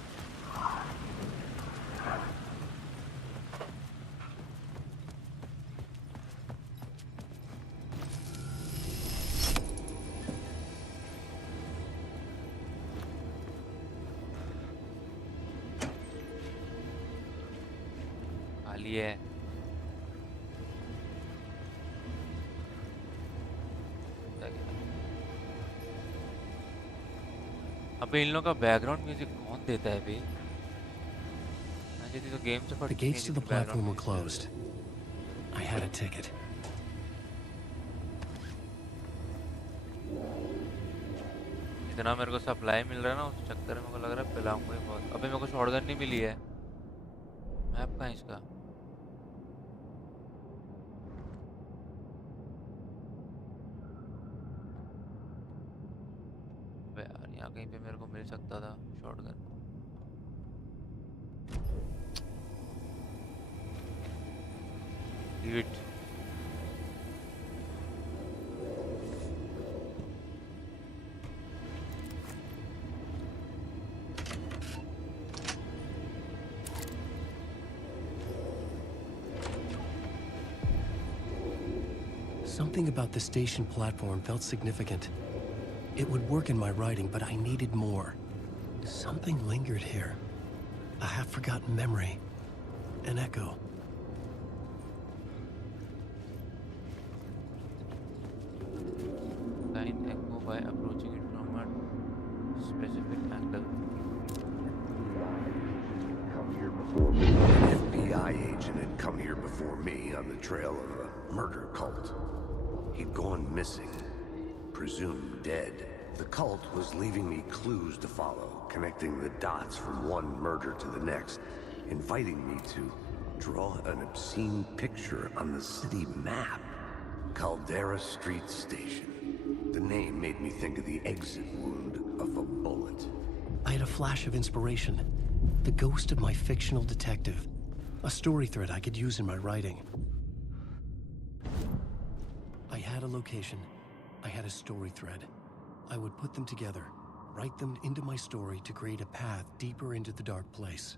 खाली है। अबे इन लोगों का बैकग्राउंड म्यूजिक कौन देता है बे? तो गेम से The gates to the platform were closed. I had a ticket. इतना मेरे को सप्लाई मिल रहा है ना उस चक्कर में मेरे को लग रहा है पिलाऊंगा ही बहुत। अबे मेरे को शॉटगन नहीं मिली है। मैप कहाँ है इसका? अबे यार यहाँ कहीं पे मेरे को मिल सकता था shotgun. It. Something about the station platform felt significant. It would work in my writing, but I needed more. Something lingered here. A half-forgotten memory. An echo. Find echo by approaching it from a specific angle. An FBI agent had come here before me on the trail of a murder cult. He'd gone missing, presumed dead. The cult was leaving me clues to follow, connecting the dots from one murder to the next, inviting me to draw an obscene picture on the city map. Caldera Street Station. The name made me think of the exit wound of a bullet. I had a flash of inspiration. The ghost of my fictional detective. A story thread I could use in my writing. I had a location. I had a story thread. I would put them together, write them into my story to create a path deeper into the dark place.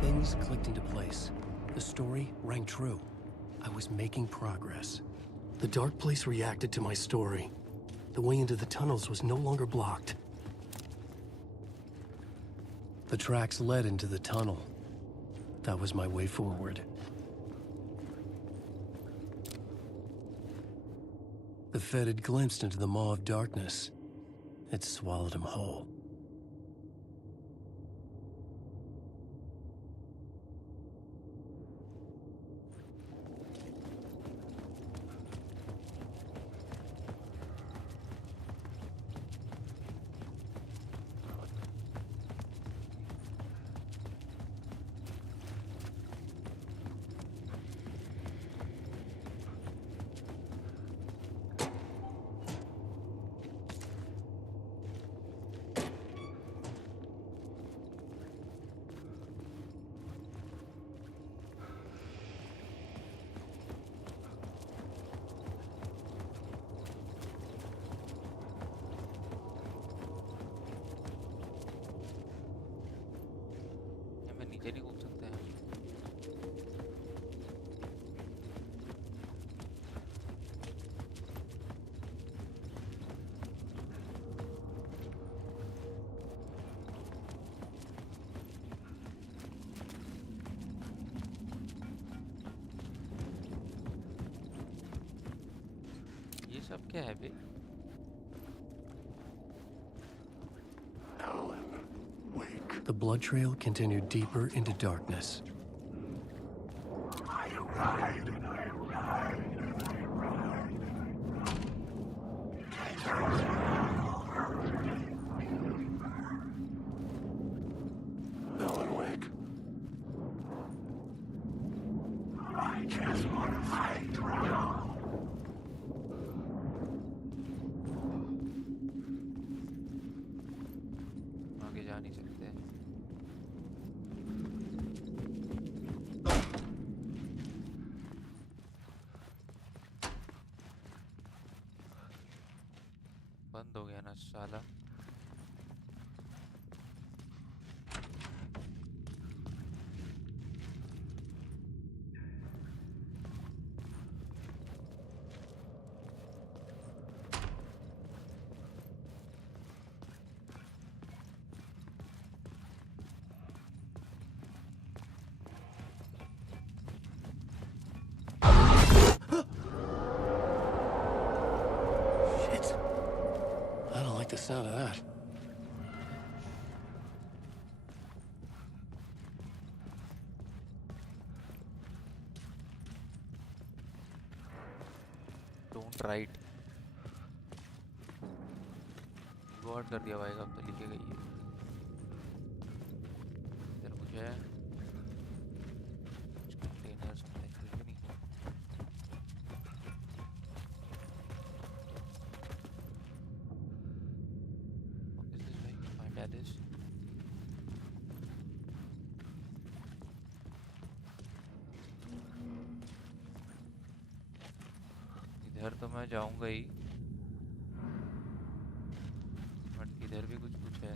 Things clicked into place. The story rang true. I was making progress. The dark place reacted to my story. The way into the tunnels was no longer blocked. The tracks led into the tunnel. That was my way forward. The Fed had glimpsed into the maw of darkness. It swallowed him whole. मैं नीचे नहीं कूद सकते हैं. ये सब क्या है बे? The blood trail continued deeper into darkness. I ride and I ride and I ride. Ellenwick. I just want to fight around. आगे जा नहीं सकते. बंद हो गया ना साला. Shit. I don't like the sound of that. Don't write. Forward कर दिया भाई, अब तो लिखे गई है। इधर कुछ है, कुछ कंटेनर्स में कुछ भी नहीं। What is this भाई? Find Alice. इधर तो मैं जाऊंगा ही, बट इधर भी कुछ कुछ है।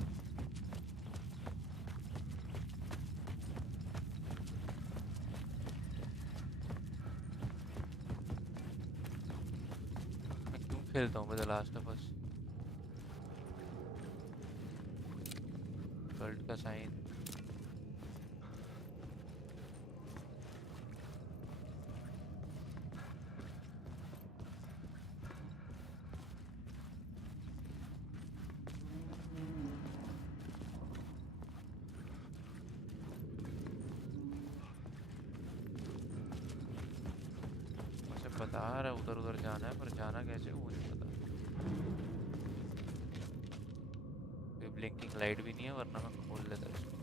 मैं क्यों खेलता हूँ the last of us? Cult का साइन। मुझे बता रहा है उधर उधर जाना है, पर जाना कैसे वो नहीं पता। कोई ब्लिंकिंग लाइट भी नहीं है, वरना मैं खोल लेता इसको।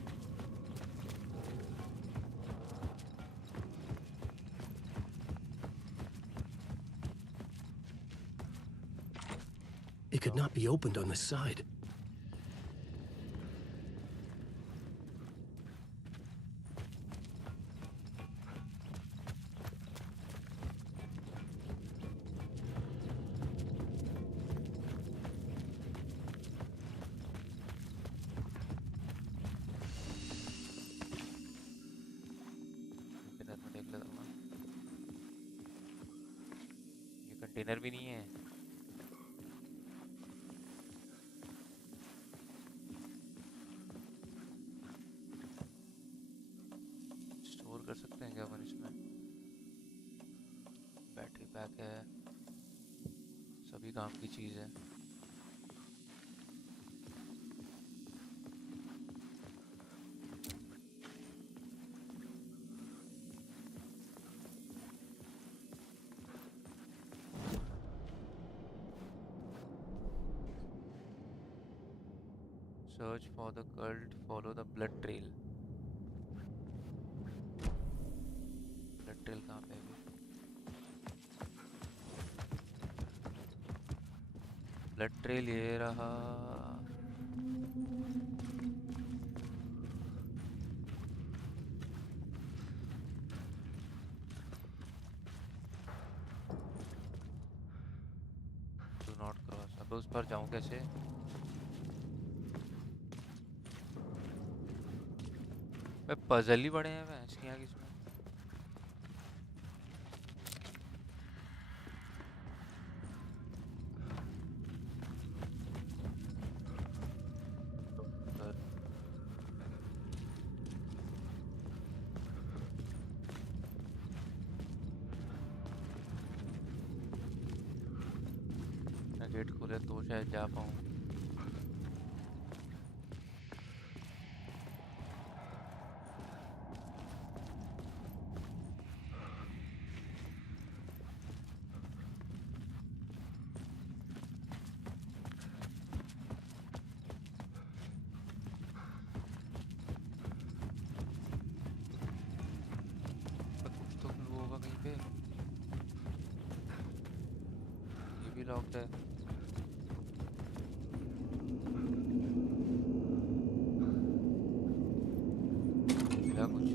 It could not be opened on this side. Container में देख लेता हूँ मैं। ये कंटेनर भी नहीं है। स्टोर कर सकते हैं क्या अपन इसमें? बैटरी पैक है, सभी काम की चीज़ है। Search for the cult, follow the blood trail. Blood trail कहाँ पे है अभी? ब्लड ट्रेल ये रहा। Do not cross. अब उस पर जाऊँ कैसे? मैं पजल ही बड़े हैं मैं इसके यहाँ किसमें। गेट खोले तो शायद जा पाऊँ। कुछ तो क्लू होगा कहीं पे। ये भी लॉक्ड है। मिला कुछ?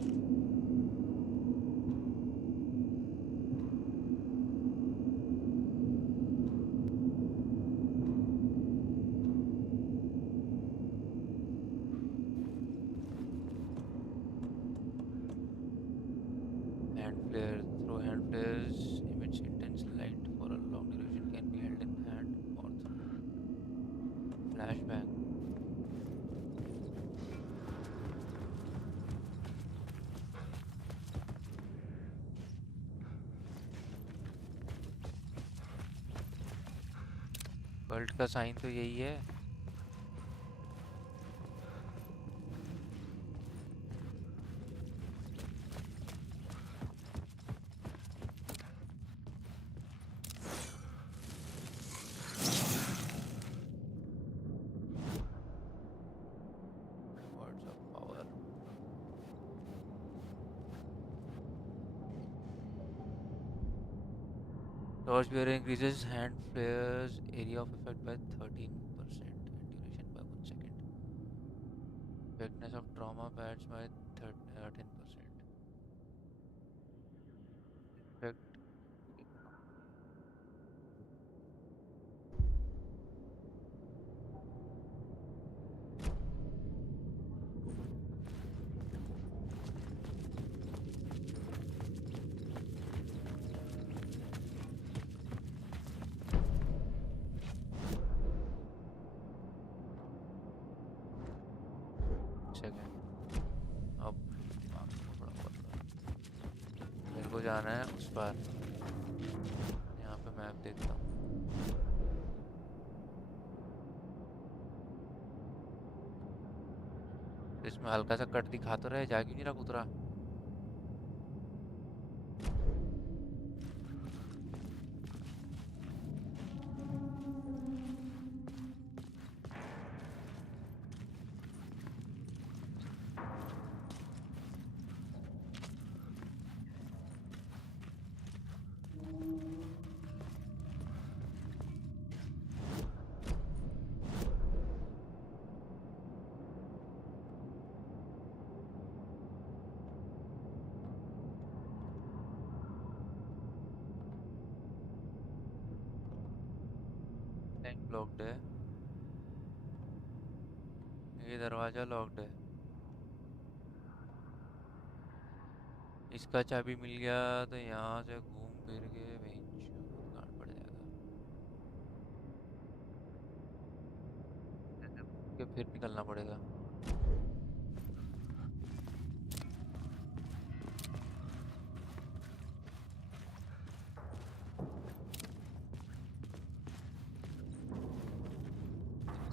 Hand flare. Throw hand flares emits intense light for a long duration. Can be held in hand or thrown. Flashbang. Cult का साइन तो यही है। Torchbearer increases hand flares area of effect by 13% and duration by 1 second. Effectiveness of trauma pads by 10%. Effect. Second अब दिमाग को बड़ा पड़ मेरे को जाना है उस पार यहाँ पे मैप देखता हूँ इसमें हल्का सा कट दिखा तो रहे जा क्यों नहीं रहा उतरा लॉक्ड है ये दरवाजा लॉक्ड है इसका चाबी मिल गया तो यहाँ से घूम फिर के गाड़ पड़ जाएगा के फिर निकलना पड़ेगा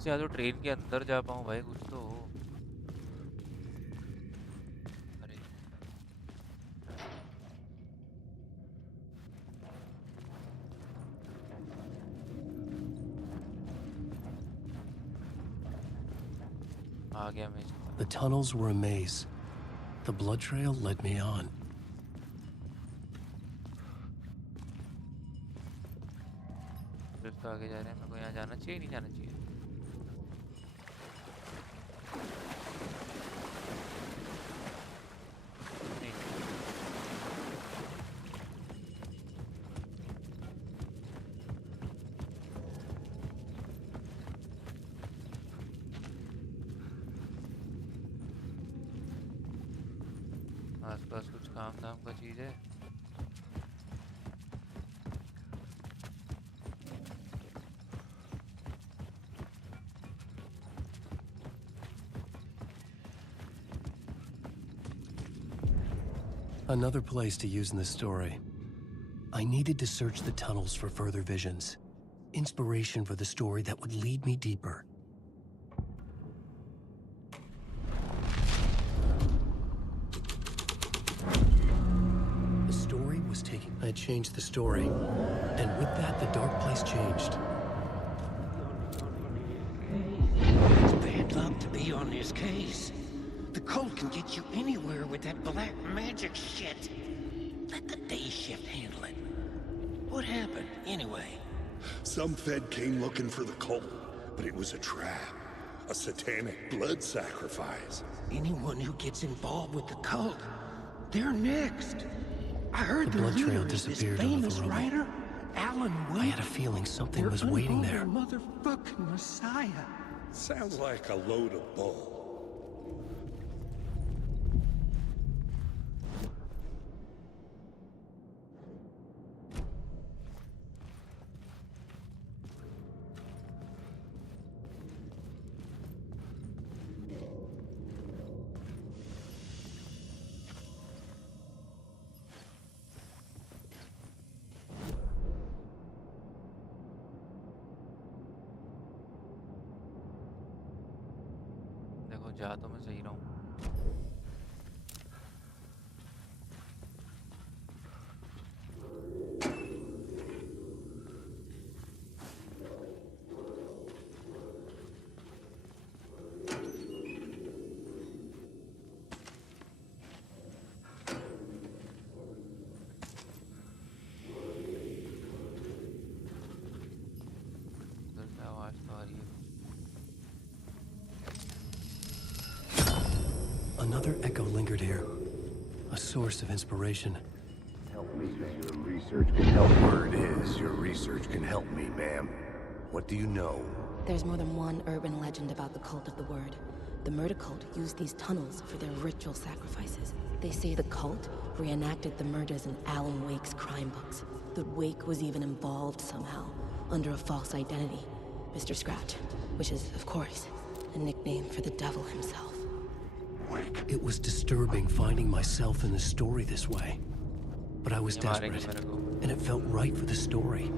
या तो ट्रेन के अंदर जा पाऊँ भाई कुछ तो हो अरे आ गया मैं The tunnels were a maze. The blood trail led me on. तो आगे जा रहे हैं मेरे को यहाँ जाना चाहिए नहीं जाना चाहिए आसपास कुछ काम धाम का चीज है Another place to use in this story. I needed to search the tunnels for further visions. Inspiration for the story that would lead me deeper. The story was taking... I changed the story. And with that, the dark place changed. It's bad luck to be on this case. The cult can get you anywhere with that black magic shit. Let the day shift handle it. What happened, anyway? Some Fed came looking for the cult, but it was a trap. A satanic blood sacrifice. Anyone who gets involved with the cult, they're next. I heard The the blood trail leader is this disappeared over the famous rubble. writer, Alan Wake. I had a feeling something They're was waiting there. unholy motherfucking Messiah. Sounds like a load of bull. देखो जा तो मैं सही रहा हूँ Another echo lingered here. A source of inspiration. Help me, your research can help. Word is, your research can help me, ma'am. What do you know? There's more than one urban legend about the cult of the word. The murder cult used these tunnels for their ritual sacrifices. They say the cult reenacted the murders in Alan Wake's crime books. That Wake was even involved somehow, under a false identity. Mr. Scratch, which is, of course, a nickname for the devil himself. It was disturbing finding myself in the story this way. But I was ये मारेंगे desperate, मेरे को. and it felt right for the story.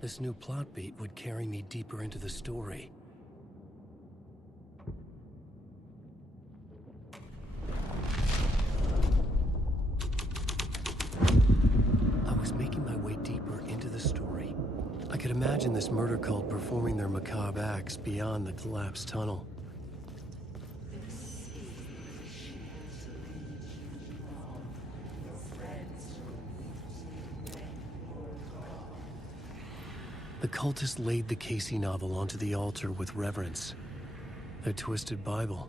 This new plot beat would carry me deeper into the story. I was making my way deeper into the story. I could imagine this murder cult performing their macabre acts beyond the collapsed tunnel. The cultists laid the Casey novel onto the altar with reverence. Their twisted Bible.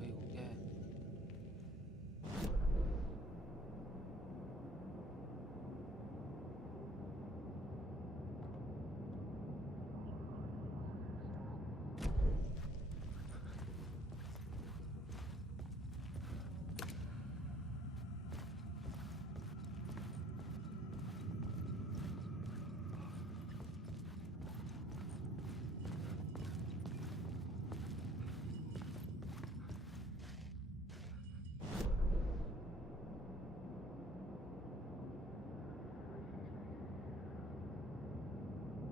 भाई हो गया है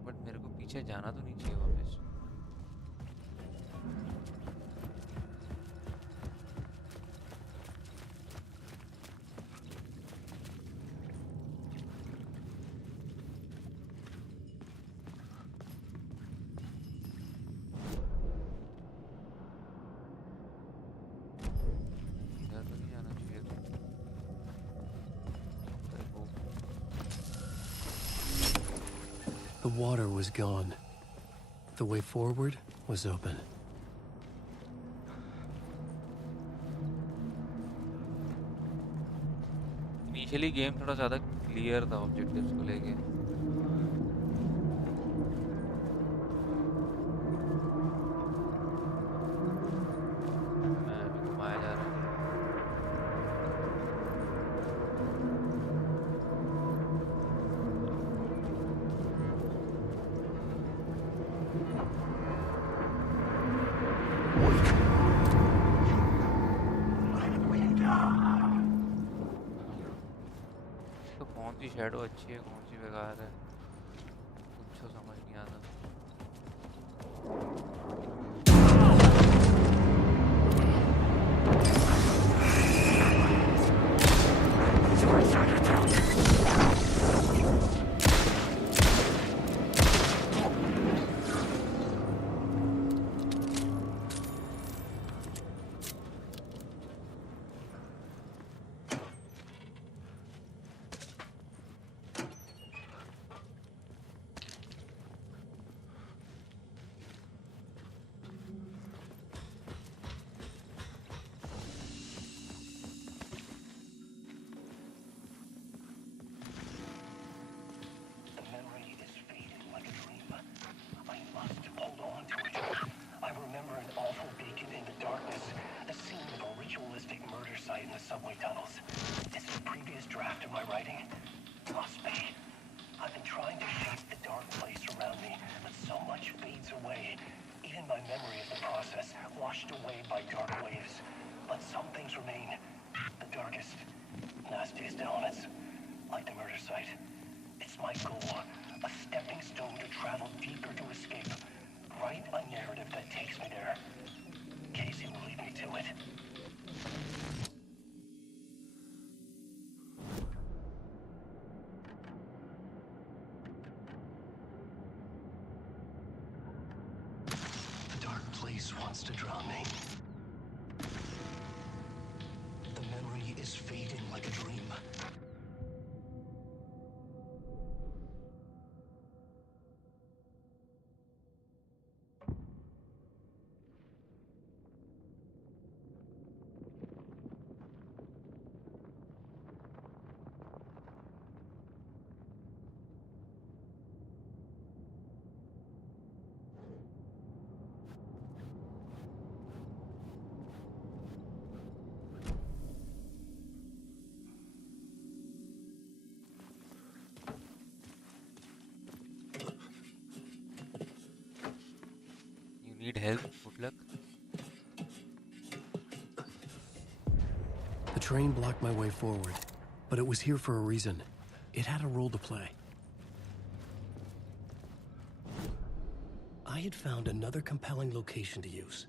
but मेरे को पीछे जाना तो नहीं चाहिए वापस इधर तो नहीं जाना चाहिए था अरे वो The water was gone. The way forward was open. Initially game थोड़ा ज़्यादा क्लियर था ऑब्जेक्टिव्स को लेके मैं अभी घुमाया जा रहा है तो कौन सी शैडो अच्छी है कौन सी बेकार है कुछ तो समझ नहीं आता The memory is fading like a dream. I must hold on to it. I remember an awful beacon in the darkness, the scene of a ritualistic murder site in the subway tunnels. Is it a previous draft of my writing? Must be. I've been trying to shape the dark place around me, but so much fades away. Even my memory of the process, washed away by dark waves. But some things remain. The darkest, nastiest elements, like the murder site. It's my goal, a stepping stone to travel deeper to escape. Write a narrative that takes me there. Casey will lead me to it. The dark place wants to drown me. The memory is fading like a dream. Need help? Good luck. The train blocked my way forward, but it was here for a reason. It had a role to play. I had found another compelling location to use.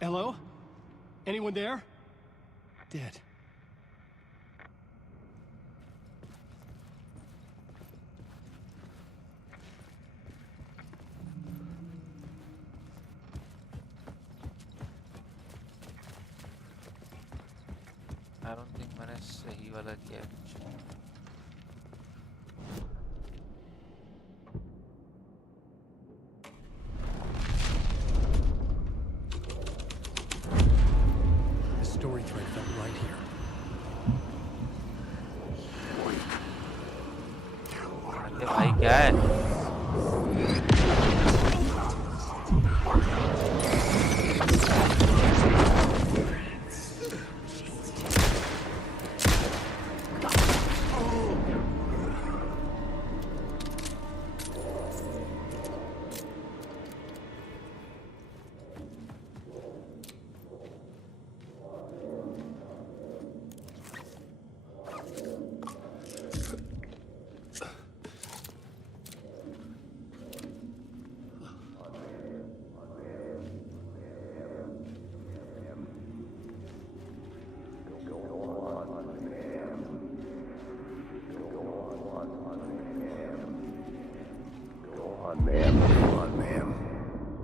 Hello? Anyone there? Dead. I don't think मैंने सही वाला किया है कुछ. The story thread felt right here. अरे भाई क्या है?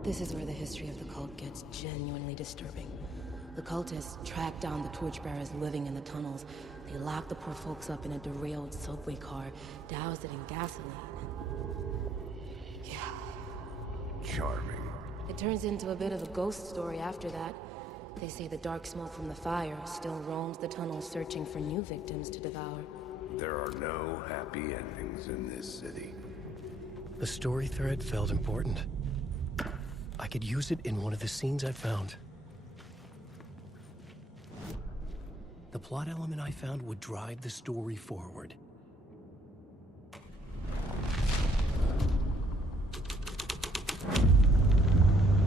This is where the history of the cult gets genuinely disturbing. The cultists tracked down the torchbearers living in the tunnels. They locked the poor folks up in a derailed subway car, doused it in gasoline. Yeah. Charming. It turns into a bit of a ghost story after that. They say the dark smoke from the fire still roams the tunnels searching for new victims to devour. There are no happy endings in this city. The story thread felt important. I could use it in one of the scenes I found. The plot element I found would drive the story forward.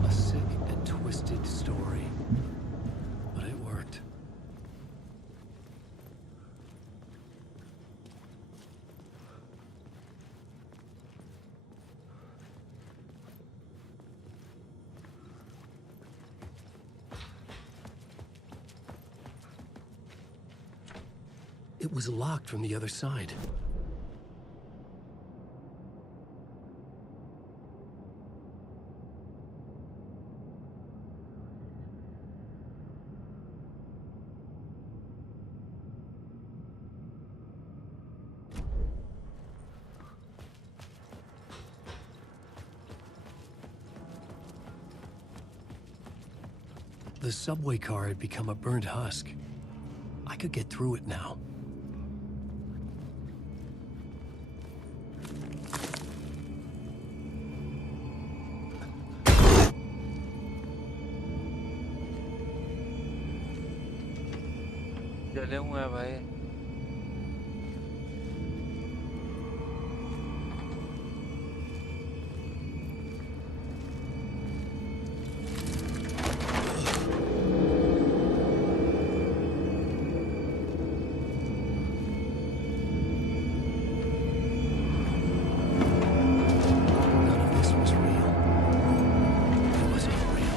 A sick and twisted story. But it worked. It was locked from the other side. The subway car had become a burnt husk. I could get through it now. जले हुए हैं भाई. None of this was real. It was all real.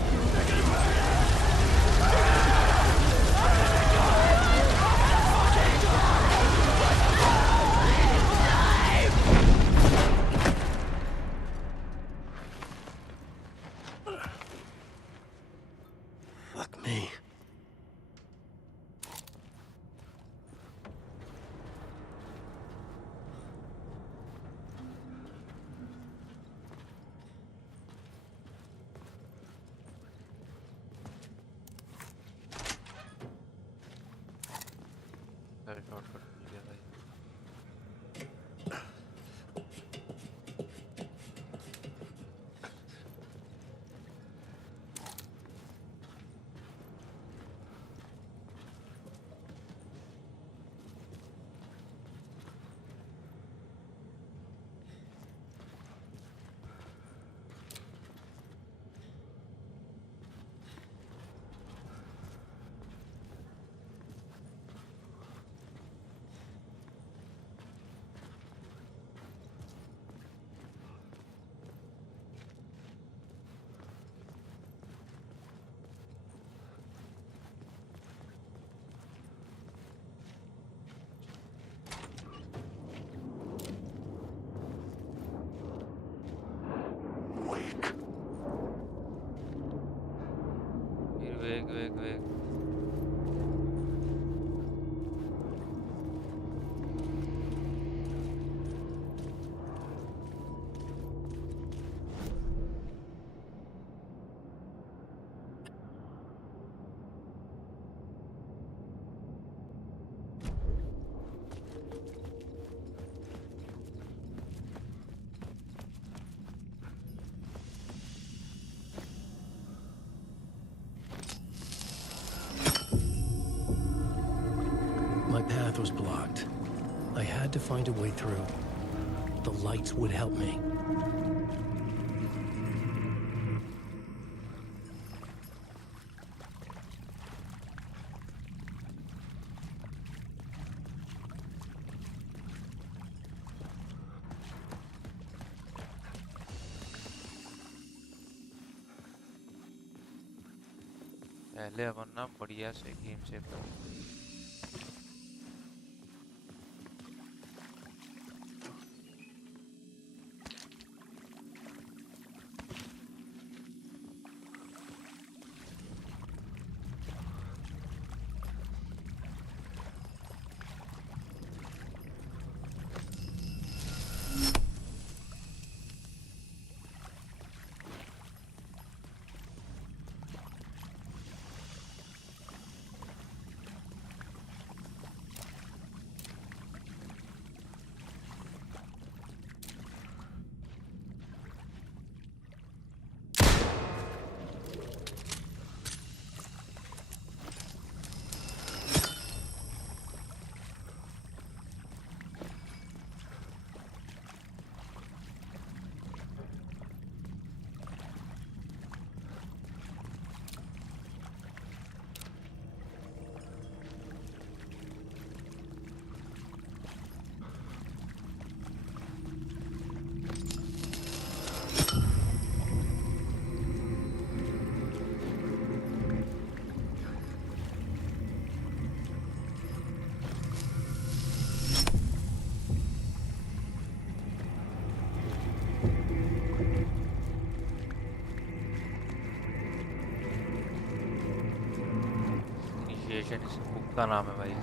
was blocked. I had to find a way through. The lights would help me. पहले अपन ना बढ़िया से game save करेंगे। Initiation इस बुक का नाम है भाई।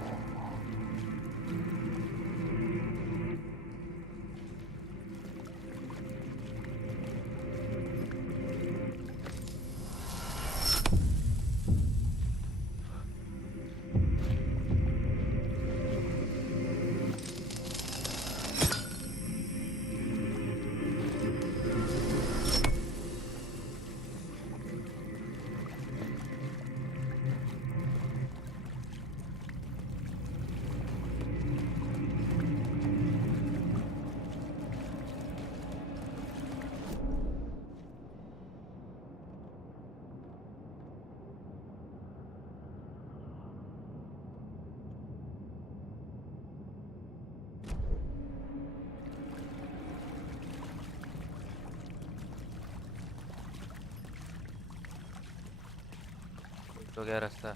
तो क्या रास्ता?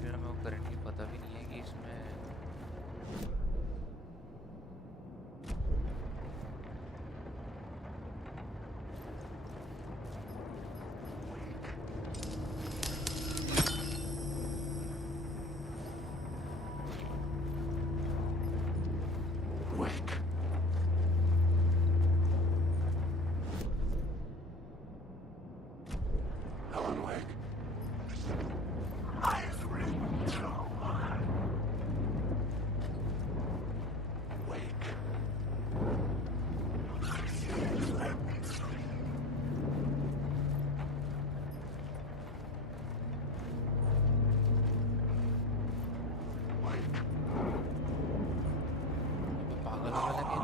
मेरे को करंटली पता भी नहीं है कि इसमें Wake. Alan Wake. I've ridden through. Wake. Please let me through. Wake. पागल होने लगे।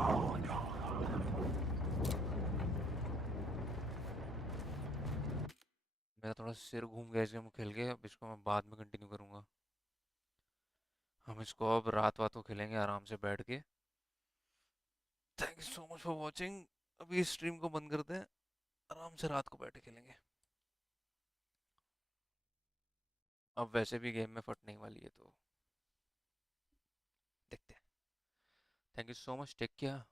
मेरा थोड़ा सिर घूम गया इस गेम खेल के। अब इसको मैं बाद में कंटिन्यू करूंगा। हम इसको अब रात को खेलेंगे आराम से बैठ के। Thank you so much for watching. अभी इस स्ट्रीम को बंद करते हैं, आराम से रात को बैठ के खेलेंगे। अब वैसे भी गेम में फटने ही वाली है तो देखते हैं। Thank you so much, take care.